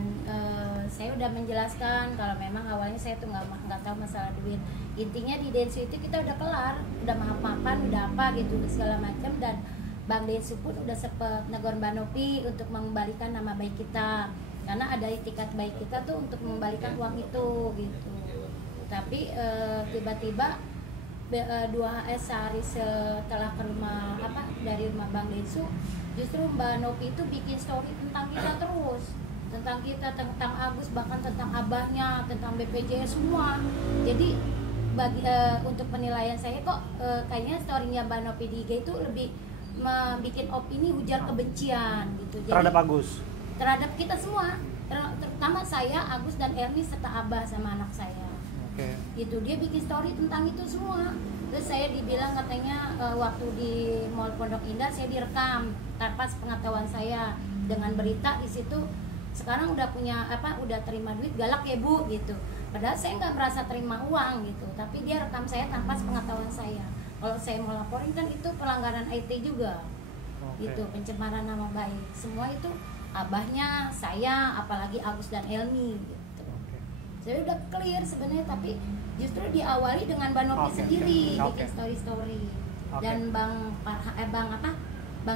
saya udah menjelaskan kalau memang awalnya saya tuh nggak tahu masalah duit. Intinya di Densu itu kita udah kelar, udah maaf-maafan, udah apa gitu segala macam, dan Bang Densu pun udah sempet negor Mbak Nopi untuk mengembalikan nama baik kita, karena ada itikat baik kita tuh untuk mengembalikan uang itu gitu. Tapi tiba-tiba sehari setelah ke rumah dari rumah Bang Densu, justru Mbak Nopi itu bikin story tentang kita terus, tentang kita, tentang Agus, bahkan tentang abahnya, tentang BPJS semua. Jadi untuk penilaian saya kok kayaknya storynya Mbak Nopi di IG itu lebih bikin opini ujar kebencian gitu. Jadi, Terhadap Agus. terhadap kita semua, terutama saya, Agus dan Erni serta Abah sama anak saya. Oke. Gitu, dia bikin story tentang itu semua. Terus saya dibilang katanya waktu di Mall Pondok Indah saya direkam tanpa sepengetahuan saya dengan berita di situ. Sekarang udah punya udah terima duit, galak ya Bu gitu. Padahal saya nggak merasa terima uang gitu, tapi dia rekam saya tanpa sepengetahuan saya. Kalau saya mau laporin kan itu pelanggaran IT juga. Oke. Gitu, pencemaran nama baik. Semua itu abahnya, saya, apalagi Agus dan Elmi gitu. Saya udah clear sebenarnya, tapi justru diawali dengan Bang Nopi Oke, sendiri oke. bikin story-story. Oke. Dan Bang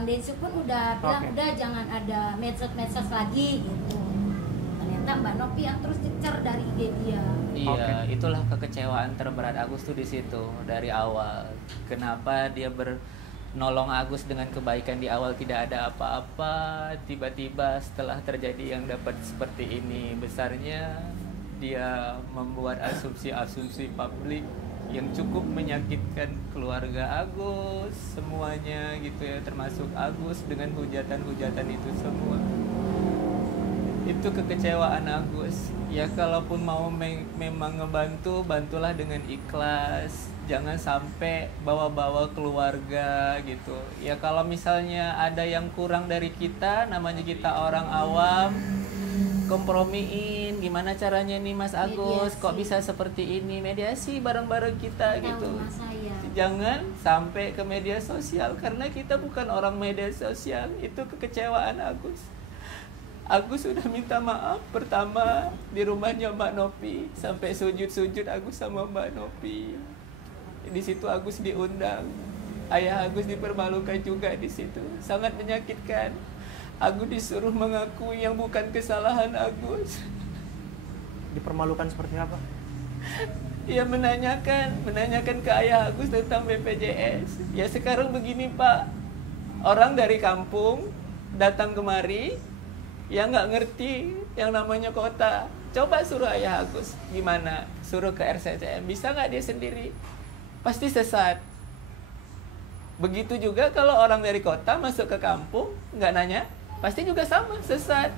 Densu pun udah bilang Oke. udah jangan ada medsos lagi gitu. Ternyata Mbak Nopi yang terus cecer dari ide dia. Iya, itulah kekecewaan terberat Agus tuh di situ dari awal. Kenapa dia nolong Agus dengan kebaikan di awal tidak ada apa-apa, tiba-tiba setelah terjadi yang dapat seperti ini besarnya, dia membuat asumsi-asumsi publik yang cukup menyakitkan keluarga Agus semuanya gitu ya, termasuk Agus dengan hujatan-hujatan itu semua. Itu kekecewaan Agus. Ya kalaupun mau memang ngebantu, bantulah dengan ikhlas. Jangan sampai bawa-bawa keluarga gitu. Ya kalau misalnya ada yang kurang dari kita, namanya kita orang awam, kompromiin gimana caranya nih Mas Agus, Mediasi. kok bisa seperti ini, mediasi bareng-bareng kita Tahu gitu. Mas saya. Jangan sampai ke media sosial, karena kita bukan orang media sosial. Itu kekecewaan Agus. Agus sudah minta maaf pertama di rumahnya Mbak Nopi, sampai sujud-sujud Agus sama Mbak Nopi. Di situ Agus diundang, ayah Agus dipermalukan juga di situ, sangat menyakitkan. Agus disuruh mengakui yang bukan kesalahan Agus. Dipermalukan seperti apa? Ia menanyakan ke ayah Agus tentang BPJS. Ya sekarang begini Pak, orang dari kampung datang kemari, yang nggak ngerti yang namanya kota. Coba suruh ayah Agus, gimana? Suruh ke RCTM, bisa nggak dia sendiri? Pasti sesat. Begitu juga kalau orang dari kota masuk ke kampung, nggak nanya, pasti juga sama, sesat.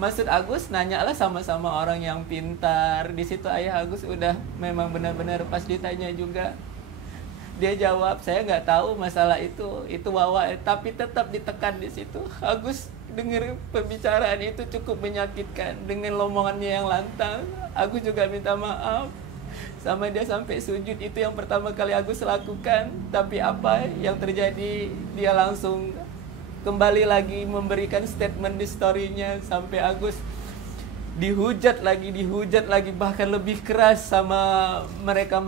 Maksud Agus, nanyalah sama-sama orang yang pintar. Di situ ayah Agus udah memang benar-benar pas ditanya juga, dia jawab, saya nggak tahu masalah itu Wawa, tapi tetap ditekan di situ. Agus dengar pembicaraan itu cukup menyakitkan dengan lomongannya yang lantang. Agus juga minta maaf sama dia sampai sujud. Itu yang pertama kali Agus lakukan. Tapi apa yang terjadi, dia langsung kembali lagi memberikan statement di story-nya, sampai Agus dihujat lagi, bahkan lebih keras sama mereka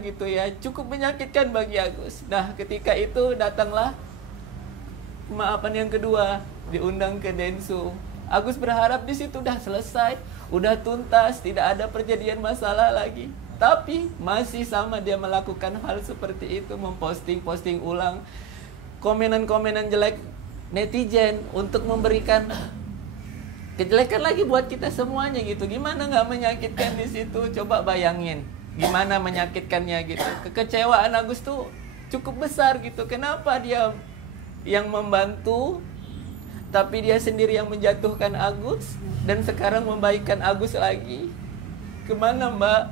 gitu ya. Cukup menyakitkan bagi Agus. Nah ketika itu datanglah kemaafan yang kedua, diundang ke Densu. Agus berharap di situ udah selesai, udah tuntas, tidak ada perjadian masalah lagi. Tapi masih sama dia melakukan hal seperti itu, memposting ulang komenan jelek netizen untuk memberikan kejelekan lagi buat kita semuanya gitu. Gimana nggak menyakitkan di situ? Coba bayangin gimana menyakitkannya gitu. Kekecewaan Agus tuh cukup besar gitu. Kenapa dia yang membantu, tapi dia sendiri yang menjatuhkan Agus, dan sekarang membaikkan Agus lagi? Kemana Mbak?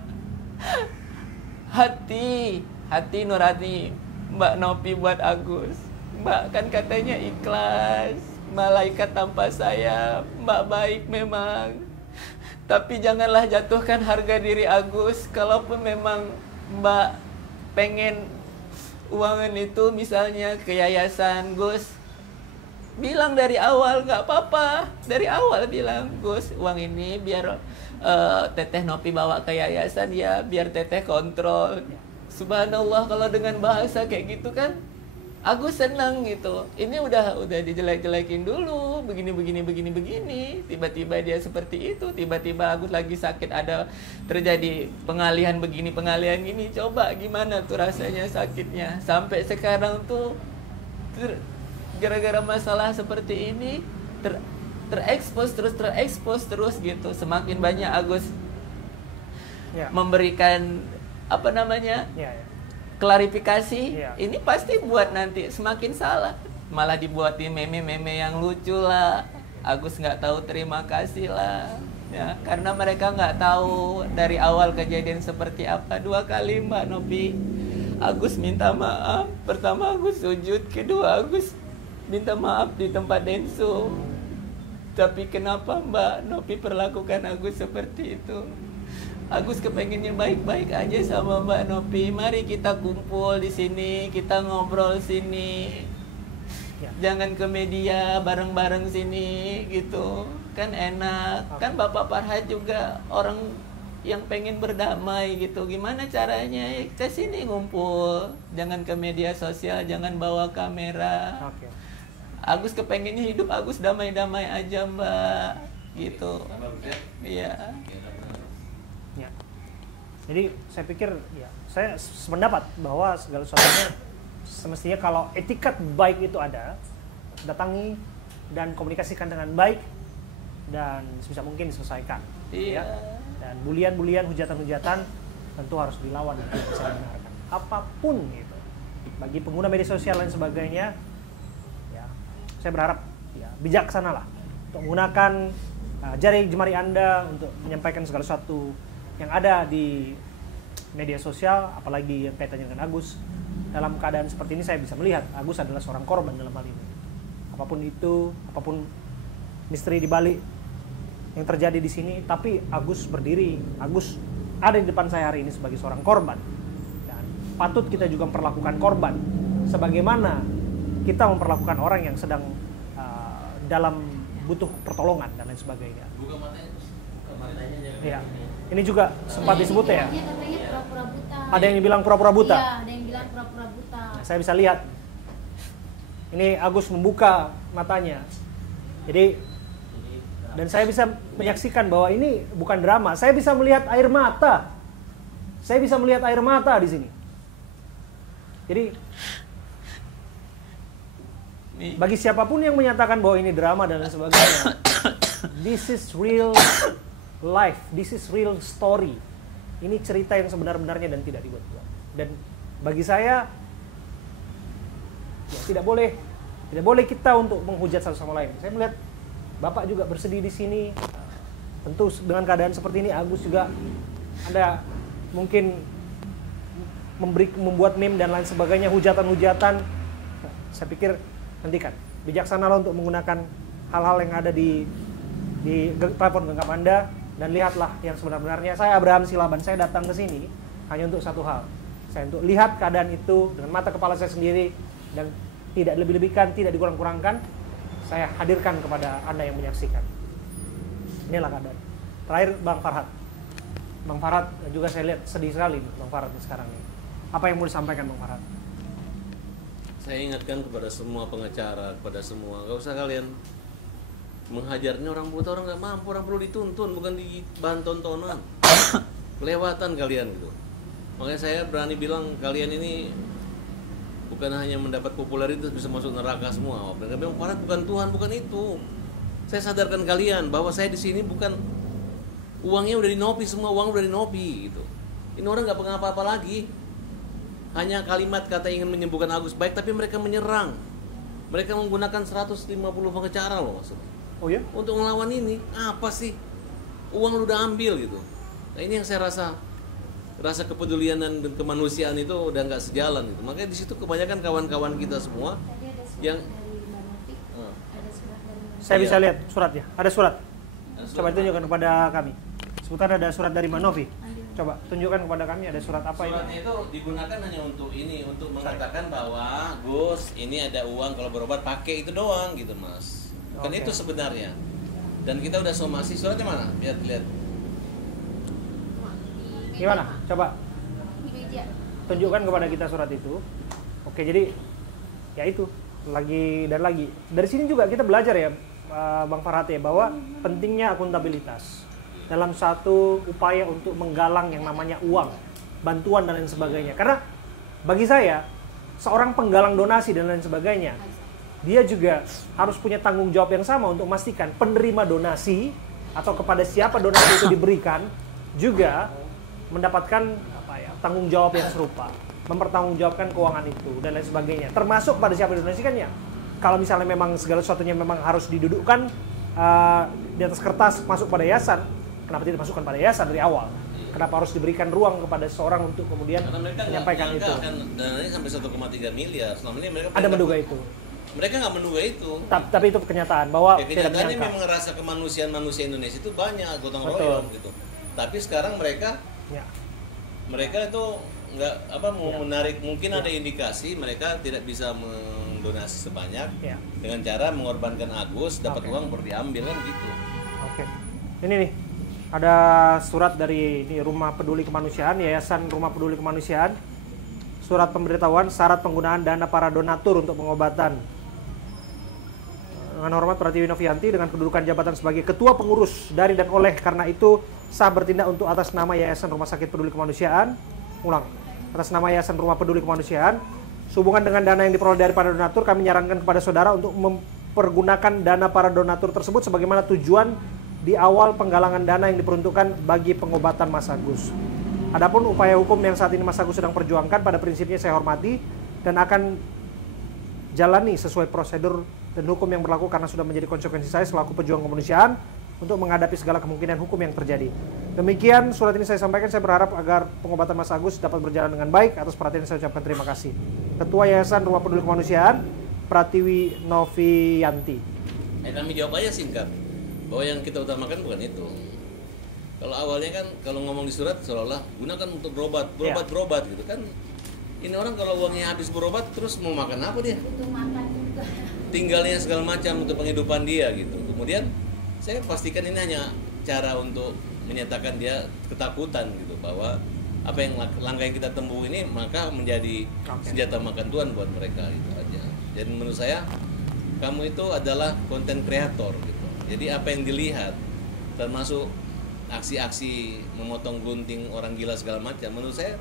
Hati nurani Mbak Nopi buat Agus. Mbak kan katanya ikhlas, malaikat tanpa sayap, Mbak baik memang. Tapi janganlah jatuhkan harga diri Agus. Kalaupun memang Mbak pengen uangan itu misalnya ke yayasan, Gus, bilang dari awal, nggak apa-apa. Dari awal bilang, Gus, uang ini biar Teteh Nopi bawa ke yayasan ya, biar Teteh kontrol. Subhanallah, kalau dengan bahasa kayak gitu kan Agus senang gitu. Ini udah dijelek-jelekin dulu, begini. Tiba-tiba dia seperti itu. Tiba-tiba Agus lagi sakit, ada terjadi pengalihan begini, pengalihan gini. Coba gimana tuh rasanya sakitnya. Sampai sekarang tuh gara-gara masalah seperti ini terekspos terus gitu. Semakin banyak Agus memberikan apa namanya? Klarifikasi, ini pasti buat nanti semakin salah, malah dibuatin meme-meme yang lucu lah. Agus nggak tahu terima kasih lah, ya karena mereka nggak tahu dari awal kejadian seperti apa. 2 kali Mbak Nopi, Agus minta maaf. Pertama Agus sujud, kedua Agus minta maaf di tempat Denso. Tapi kenapa Mbak Nopi perlakukan Agus seperti itu? Agus kepengennya baik-baik aja sama Mbak Nopi. Mari kita kumpul di sini, kita ngobrol sini. Jangan ke media bareng-bareng sini gitu. Kan enak. Kan Bapak Farhat juga orang yang pengen berdamai gitu. Gimana caranya? Ya, ke sini ngumpul. Jangan ke media sosial, jangan bawa kamera. Agus kepengennya hidup Agus damai-damai aja, Mbak. Gitu. Iya. Jadi saya pikir saya sependapat bahwa segala sesuatunya semestinya kalau etikat baik itu ada, datangi dan komunikasikan dengan baik dan sebisa mungkin diselesaikan. Iya. Dan bulian-bulian, hujatan-hujatan tentu harus dilawan dan tidak bisa dibenarkan. Apapun itu. Bagi pengguna media sosial dan sebagainya, saya berharap bijaksanalah untuk menggunakan jari jemari Anda untuk menyampaikan segala sesuatu yang ada di media sosial, apalagi yang kaitannya dengan Agus. Dalam keadaan seperti ini saya bisa melihat Agus adalah seorang korban dalam hal ini. Apapun itu, apapun misteri di balik yang terjadi di sini, tapi Agus berdiri, Agus ada di depan saya hari ini sebagai seorang korban. Dan patut kita juga memperlakukan korban sebagaimana kita memperlakukan orang yang sedang dalam butuh pertolongan dan lain sebagainya. Ya. Ini juga sempat disebut ya. Pura-pura buta. Ada yang bilang pura-pura buta. Iya, ada yang bilang pura-pura buta. Nah, saya bisa lihat. Ini Agus membuka matanya. Jadi dan saya bisa menyaksikan bahwa ini bukan drama. Saya bisa melihat air mata. Saya bisa melihat air mata di sini. Jadi bagi siapapun yang menyatakan bahwa ini drama dan lain sebagainya, this is real life, this is real story. Ini cerita yang sebenar-benarnya dan tidak dibuat-buat. Dan bagi saya, tidak boleh kita untuk menghujat satu sama lain. Saya melihat Bapak juga bersedih di sini. Tentu dengan keadaan seperti ini, Agus juga ada mungkin membuat meme dan lain sebagainya, hujatan-hujatan. Saya pikir hentikan, bijaksanalah untuk menggunakan hal-hal yang ada di telepon genggam Anda. Dan lihatlah yang sebenarnya. Saya Abraham Silaban, saya datang ke sini hanya untuk satu hal. Saya untuk lihat keadaan itu dengan mata kepala saya sendiri dan tidak lebih-lebihkan, tidak dikurang-kurangkan. Saya hadirkan kepada Anda yang menyaksikan. Inilah keadaan. Terakhir Bang Farhat. Bang Farhat juga saya lihat sedih sekali Bang Farhat sekarang ini. Apa yang mau disampaikan Bang Farhat? Saya ingatkan kepada semua pengacara, kepada semua, gak usah kalian menghajarnya orang buta, orang nggak mampu, orang perlu dituntun, bukan di bahan tontonan. Kelewatan kalian gitu. Makanya saya berani bilang kalian ini bukan hanya mendapat popularitas bisa masuk neraka semua. Memang Farhat bukan Tuhan, bukan itu. Saya sadarkan kalian bahwa saya di sini bukan uangnya udah dinopi, semua uang udah dinopi gitu. Ini orang nggak pengen apa-apa lagi. Hanya kalimat kata ingin menyembuhkan Agus baik, tapi mereka menyerang. Mereka menggunakan 150 pengacara loh maksudnya. Oh ya? Untuk melawan ini, apa sih? Uang lu udah ambil gitu. Nah ini yang saya rasa kepedulian dan kemanusiaan itu udah nggak sejalan gitu. Makanya di situ kebanyakan kawan-kawan kita semua yang saya bisa lihat suratnya. Ada surat. Coba tunjukkan kepada kami. Sebutan ada surat dari Mbak Novi. Coba tunjukkan kepada kami ada surat apa ini. Suratnya itu digunakan hanya untuk ini, untuk mengatakan bahwa Gus, ini ada uang kalau berobat pakai itu doang gitu Mas. Bukan itu sebenarnya. Dan kita udah somasi, suratnya mana? Lihat. Gimana? Coba tunjukkan kepada kita surat itu. Oke, jadi ya itu lagi dan lagi. Dari sini juga kita belajar ya Bang Farhat ya, bahwa pentingnya akuntabilitas dalam satu upaya untuk menggalang yang namanya uang, bantuan dan lain sebagainya. Karena bagi saya, seorang penggalang donasi dan lain sebagainya, dia juga harus punya tanggung jawab yang sama untuk memastikan penerima donasi atau kepada siapa donasi itu diberikan juga mendapatkan tanggung jawab yang serupa, mempertanggungjawabkan keuangan itu dan lain sebagainya. Termasuk pada siapa didonasikannya. Kalau misalnya memang segala sesuatunya memang harus didudukkan di atas kertas masuk pada yayasan, kenapa tidak masukkan pada yayasan dari awal? Kenapa harus diberikan ruang kepada seseorang untuk kemudian menyampaikan itu? Dananya sampai 1,3 miliar. Selama ini mereka ada menduga itu. Mereka nggak menduga itu. Tapi itu kenyataan bahwa tidak kenyataannya menyangka. memang rasa kemanusiaan manusia Indonesia itu banyak gotong royong gitu. Tapi sekarang mereka itu nggak mau menarik, mungkin ada indikasi mereka tidak bisa mendonasi sebanyak dengan cara mengorbankan Agus, dapat uang baru diambil kan gitu. Oke. Ini nih ada surat dari Rumah Peduli Kemanusiaan, Yayasan Rumah Peduli Kemanusiaan. Surat pemberitahuan syarat penggunaan dana para donatur untuk pengobatan. Dengan hormat Pratiwi Novianti dengan kedudukan jabatan sebagai Ketua Pengurus dari dan oleh karena itu sah bertindak untuk atas nama Yayasan Rumah Sakit Peduli Kemanusiaan. Ulang. Atas nama Yayasan Rumah Peduli Kemanusiaan, sehubungan dengan dana yang diperoleh dari para donatur, kami menyarankan kepada saudara untuk mempergunakan dana para donatur tersebut sebagaimana tujuan di awal penggalangan dana yang diperuntukkan bagi pengobatan Mas Agus. Adapun upaya hukum yang saat ini Mas Agus sedang perjuangkan, pada prinsipnya saya hormati dan akan jalani sesuai prosedur dan hukum yang berlaku karena sudah menjadi konsekuensi saya selaku pejuang kemanusiaan untuk menghadapi segala kemungkinan hukum yang terjadi. Demikian surat ini saya sampaikan, saya berharap agar pengobatan Mas Agus dapat berjalan dengan baik. Atas perhatian saya ucapkan terima kasih. Ketua Yayasan Rumah Peduli Kemanusiaan, Pratiwi Novianti. Kami jawab aja singkat, bahwa yang kita utamakan bukan itu. Kalau awalnya kan, kalau ngomong di surat seolah-olah gunakan untuk berobat gitu kan. Ini orang kalau uangnya habis berobat, terus mau makan apa dia? Tinggalnya segala macam untuk penghidupan dia gitu. Kemudian saya pastikan ini hanya cara untuk menyatakan dia ketakutan gitu, bahwa apa yang langkah yang kita tempuh ini maka menjadi senjata makan Tuhan buat mereka, itu aja. Jadi menurut saya kamu itu adalah konten kreator gitu. Jadi apa yang dilihat termasuk aksi-aksi memotong gunting orang gila segala macam, menurut saya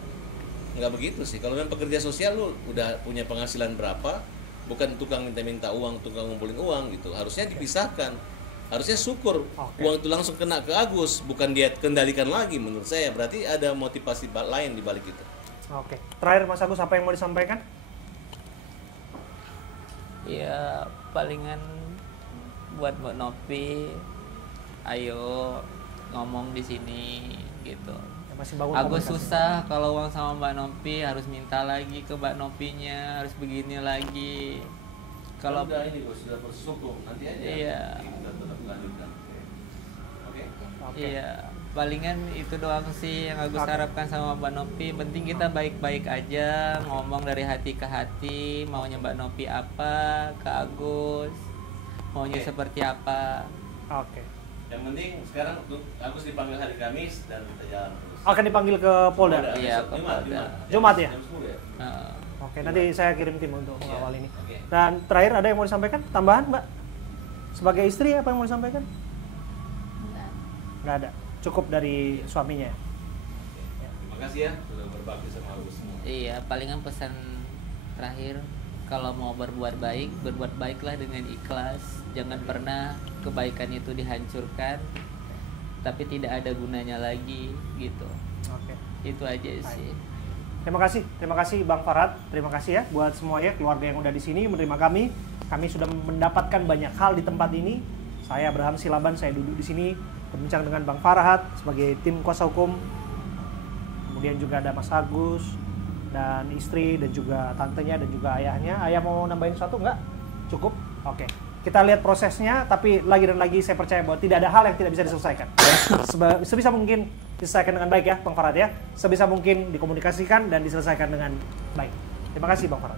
nggak begitu sih. Kalau memang pekerja sosial lu udah punya penghasilan berapa, bukan tukang minta-minta uang, tukang ngumpulin uang gitu. Harusnya dipisahkan. Harusnya syukur uang itu langsung kena ke Agus, bukan dia kendalikan lagi menurut saya. Berarti ada motivasi lain di balik itu. Oke. Terakhir Mas Agus, apa yang mau disampaikan? Ya palingan buat Mbak Novi, ayo ngomong di sini gitu. Ya, masih bangun Agus susah kalau uang sama Mbak Novi, harus minta lagi ke Mbak Novinya, harus begini lagi. Kalau udah ini Gus, sudah bersyukur nanti aja. Iya. Kita tetap lanjutkan. Oke. Iya, palingan itu doang sih yang Agus harapkan sama Mbak Novi. Penting kita baik-baik aja, ngomong dari hati ke hati, maunya Mbak Novi apa ke Agus, maunya seperti apa. Oke. Yang penting sekarang Agus dipanggil hari Kamis dan kita jalan terus. Akan dipanggil ke Polda? Iya, ke Polda. Jumat ya? Jam 10 ya? Oke, nanti saya kirim tim untuk mengawal ini. Dan terakhir ada yang mau disampaikan? Tambahan, Mbak? Sebagai istri apa yang mau disampaikan? Nggak ada. Cukup dari suaminya. Terima kasih ya sudah berbakti sama Agus semua. Iya, palingan pesan terakhir, kalau mau berbuat baik, berbuat baiklah dengan ikhlas. Jangan pernah kebaikan itu dihancurkan, tapi tidak ada gunanya lagi gitu. Oke. Itu aja sih. Terima kasih Bang Farhat. Terima kasih ya buat semua ya keluarga yang udah di sini menerima kami. Kami sudah mendapatkan banyak hal di tempat ini. Saya Abraham Silaban, saya duduk di sini berbincang dengan Bang Farhat sebagai tim kuasa hukum. Kemudian juga ada Mas Agus dan istri dan juga tantenya dan juga ayahnya. Ayah mau nambahin sesuatu enggak? Cukup? Oke. Kita lihat prosesnya, tapi lagi dan lagi saya percaya bahwa tidak ada hal yang tidak bisa diselesaikan. Sebisa mungkin diselesaikan dengan baik ya, Bang Farhad ya. Sebisa mungkin dikomunikasikan dan diselesaikan dengan baik. Terima kasih Bang Farhad.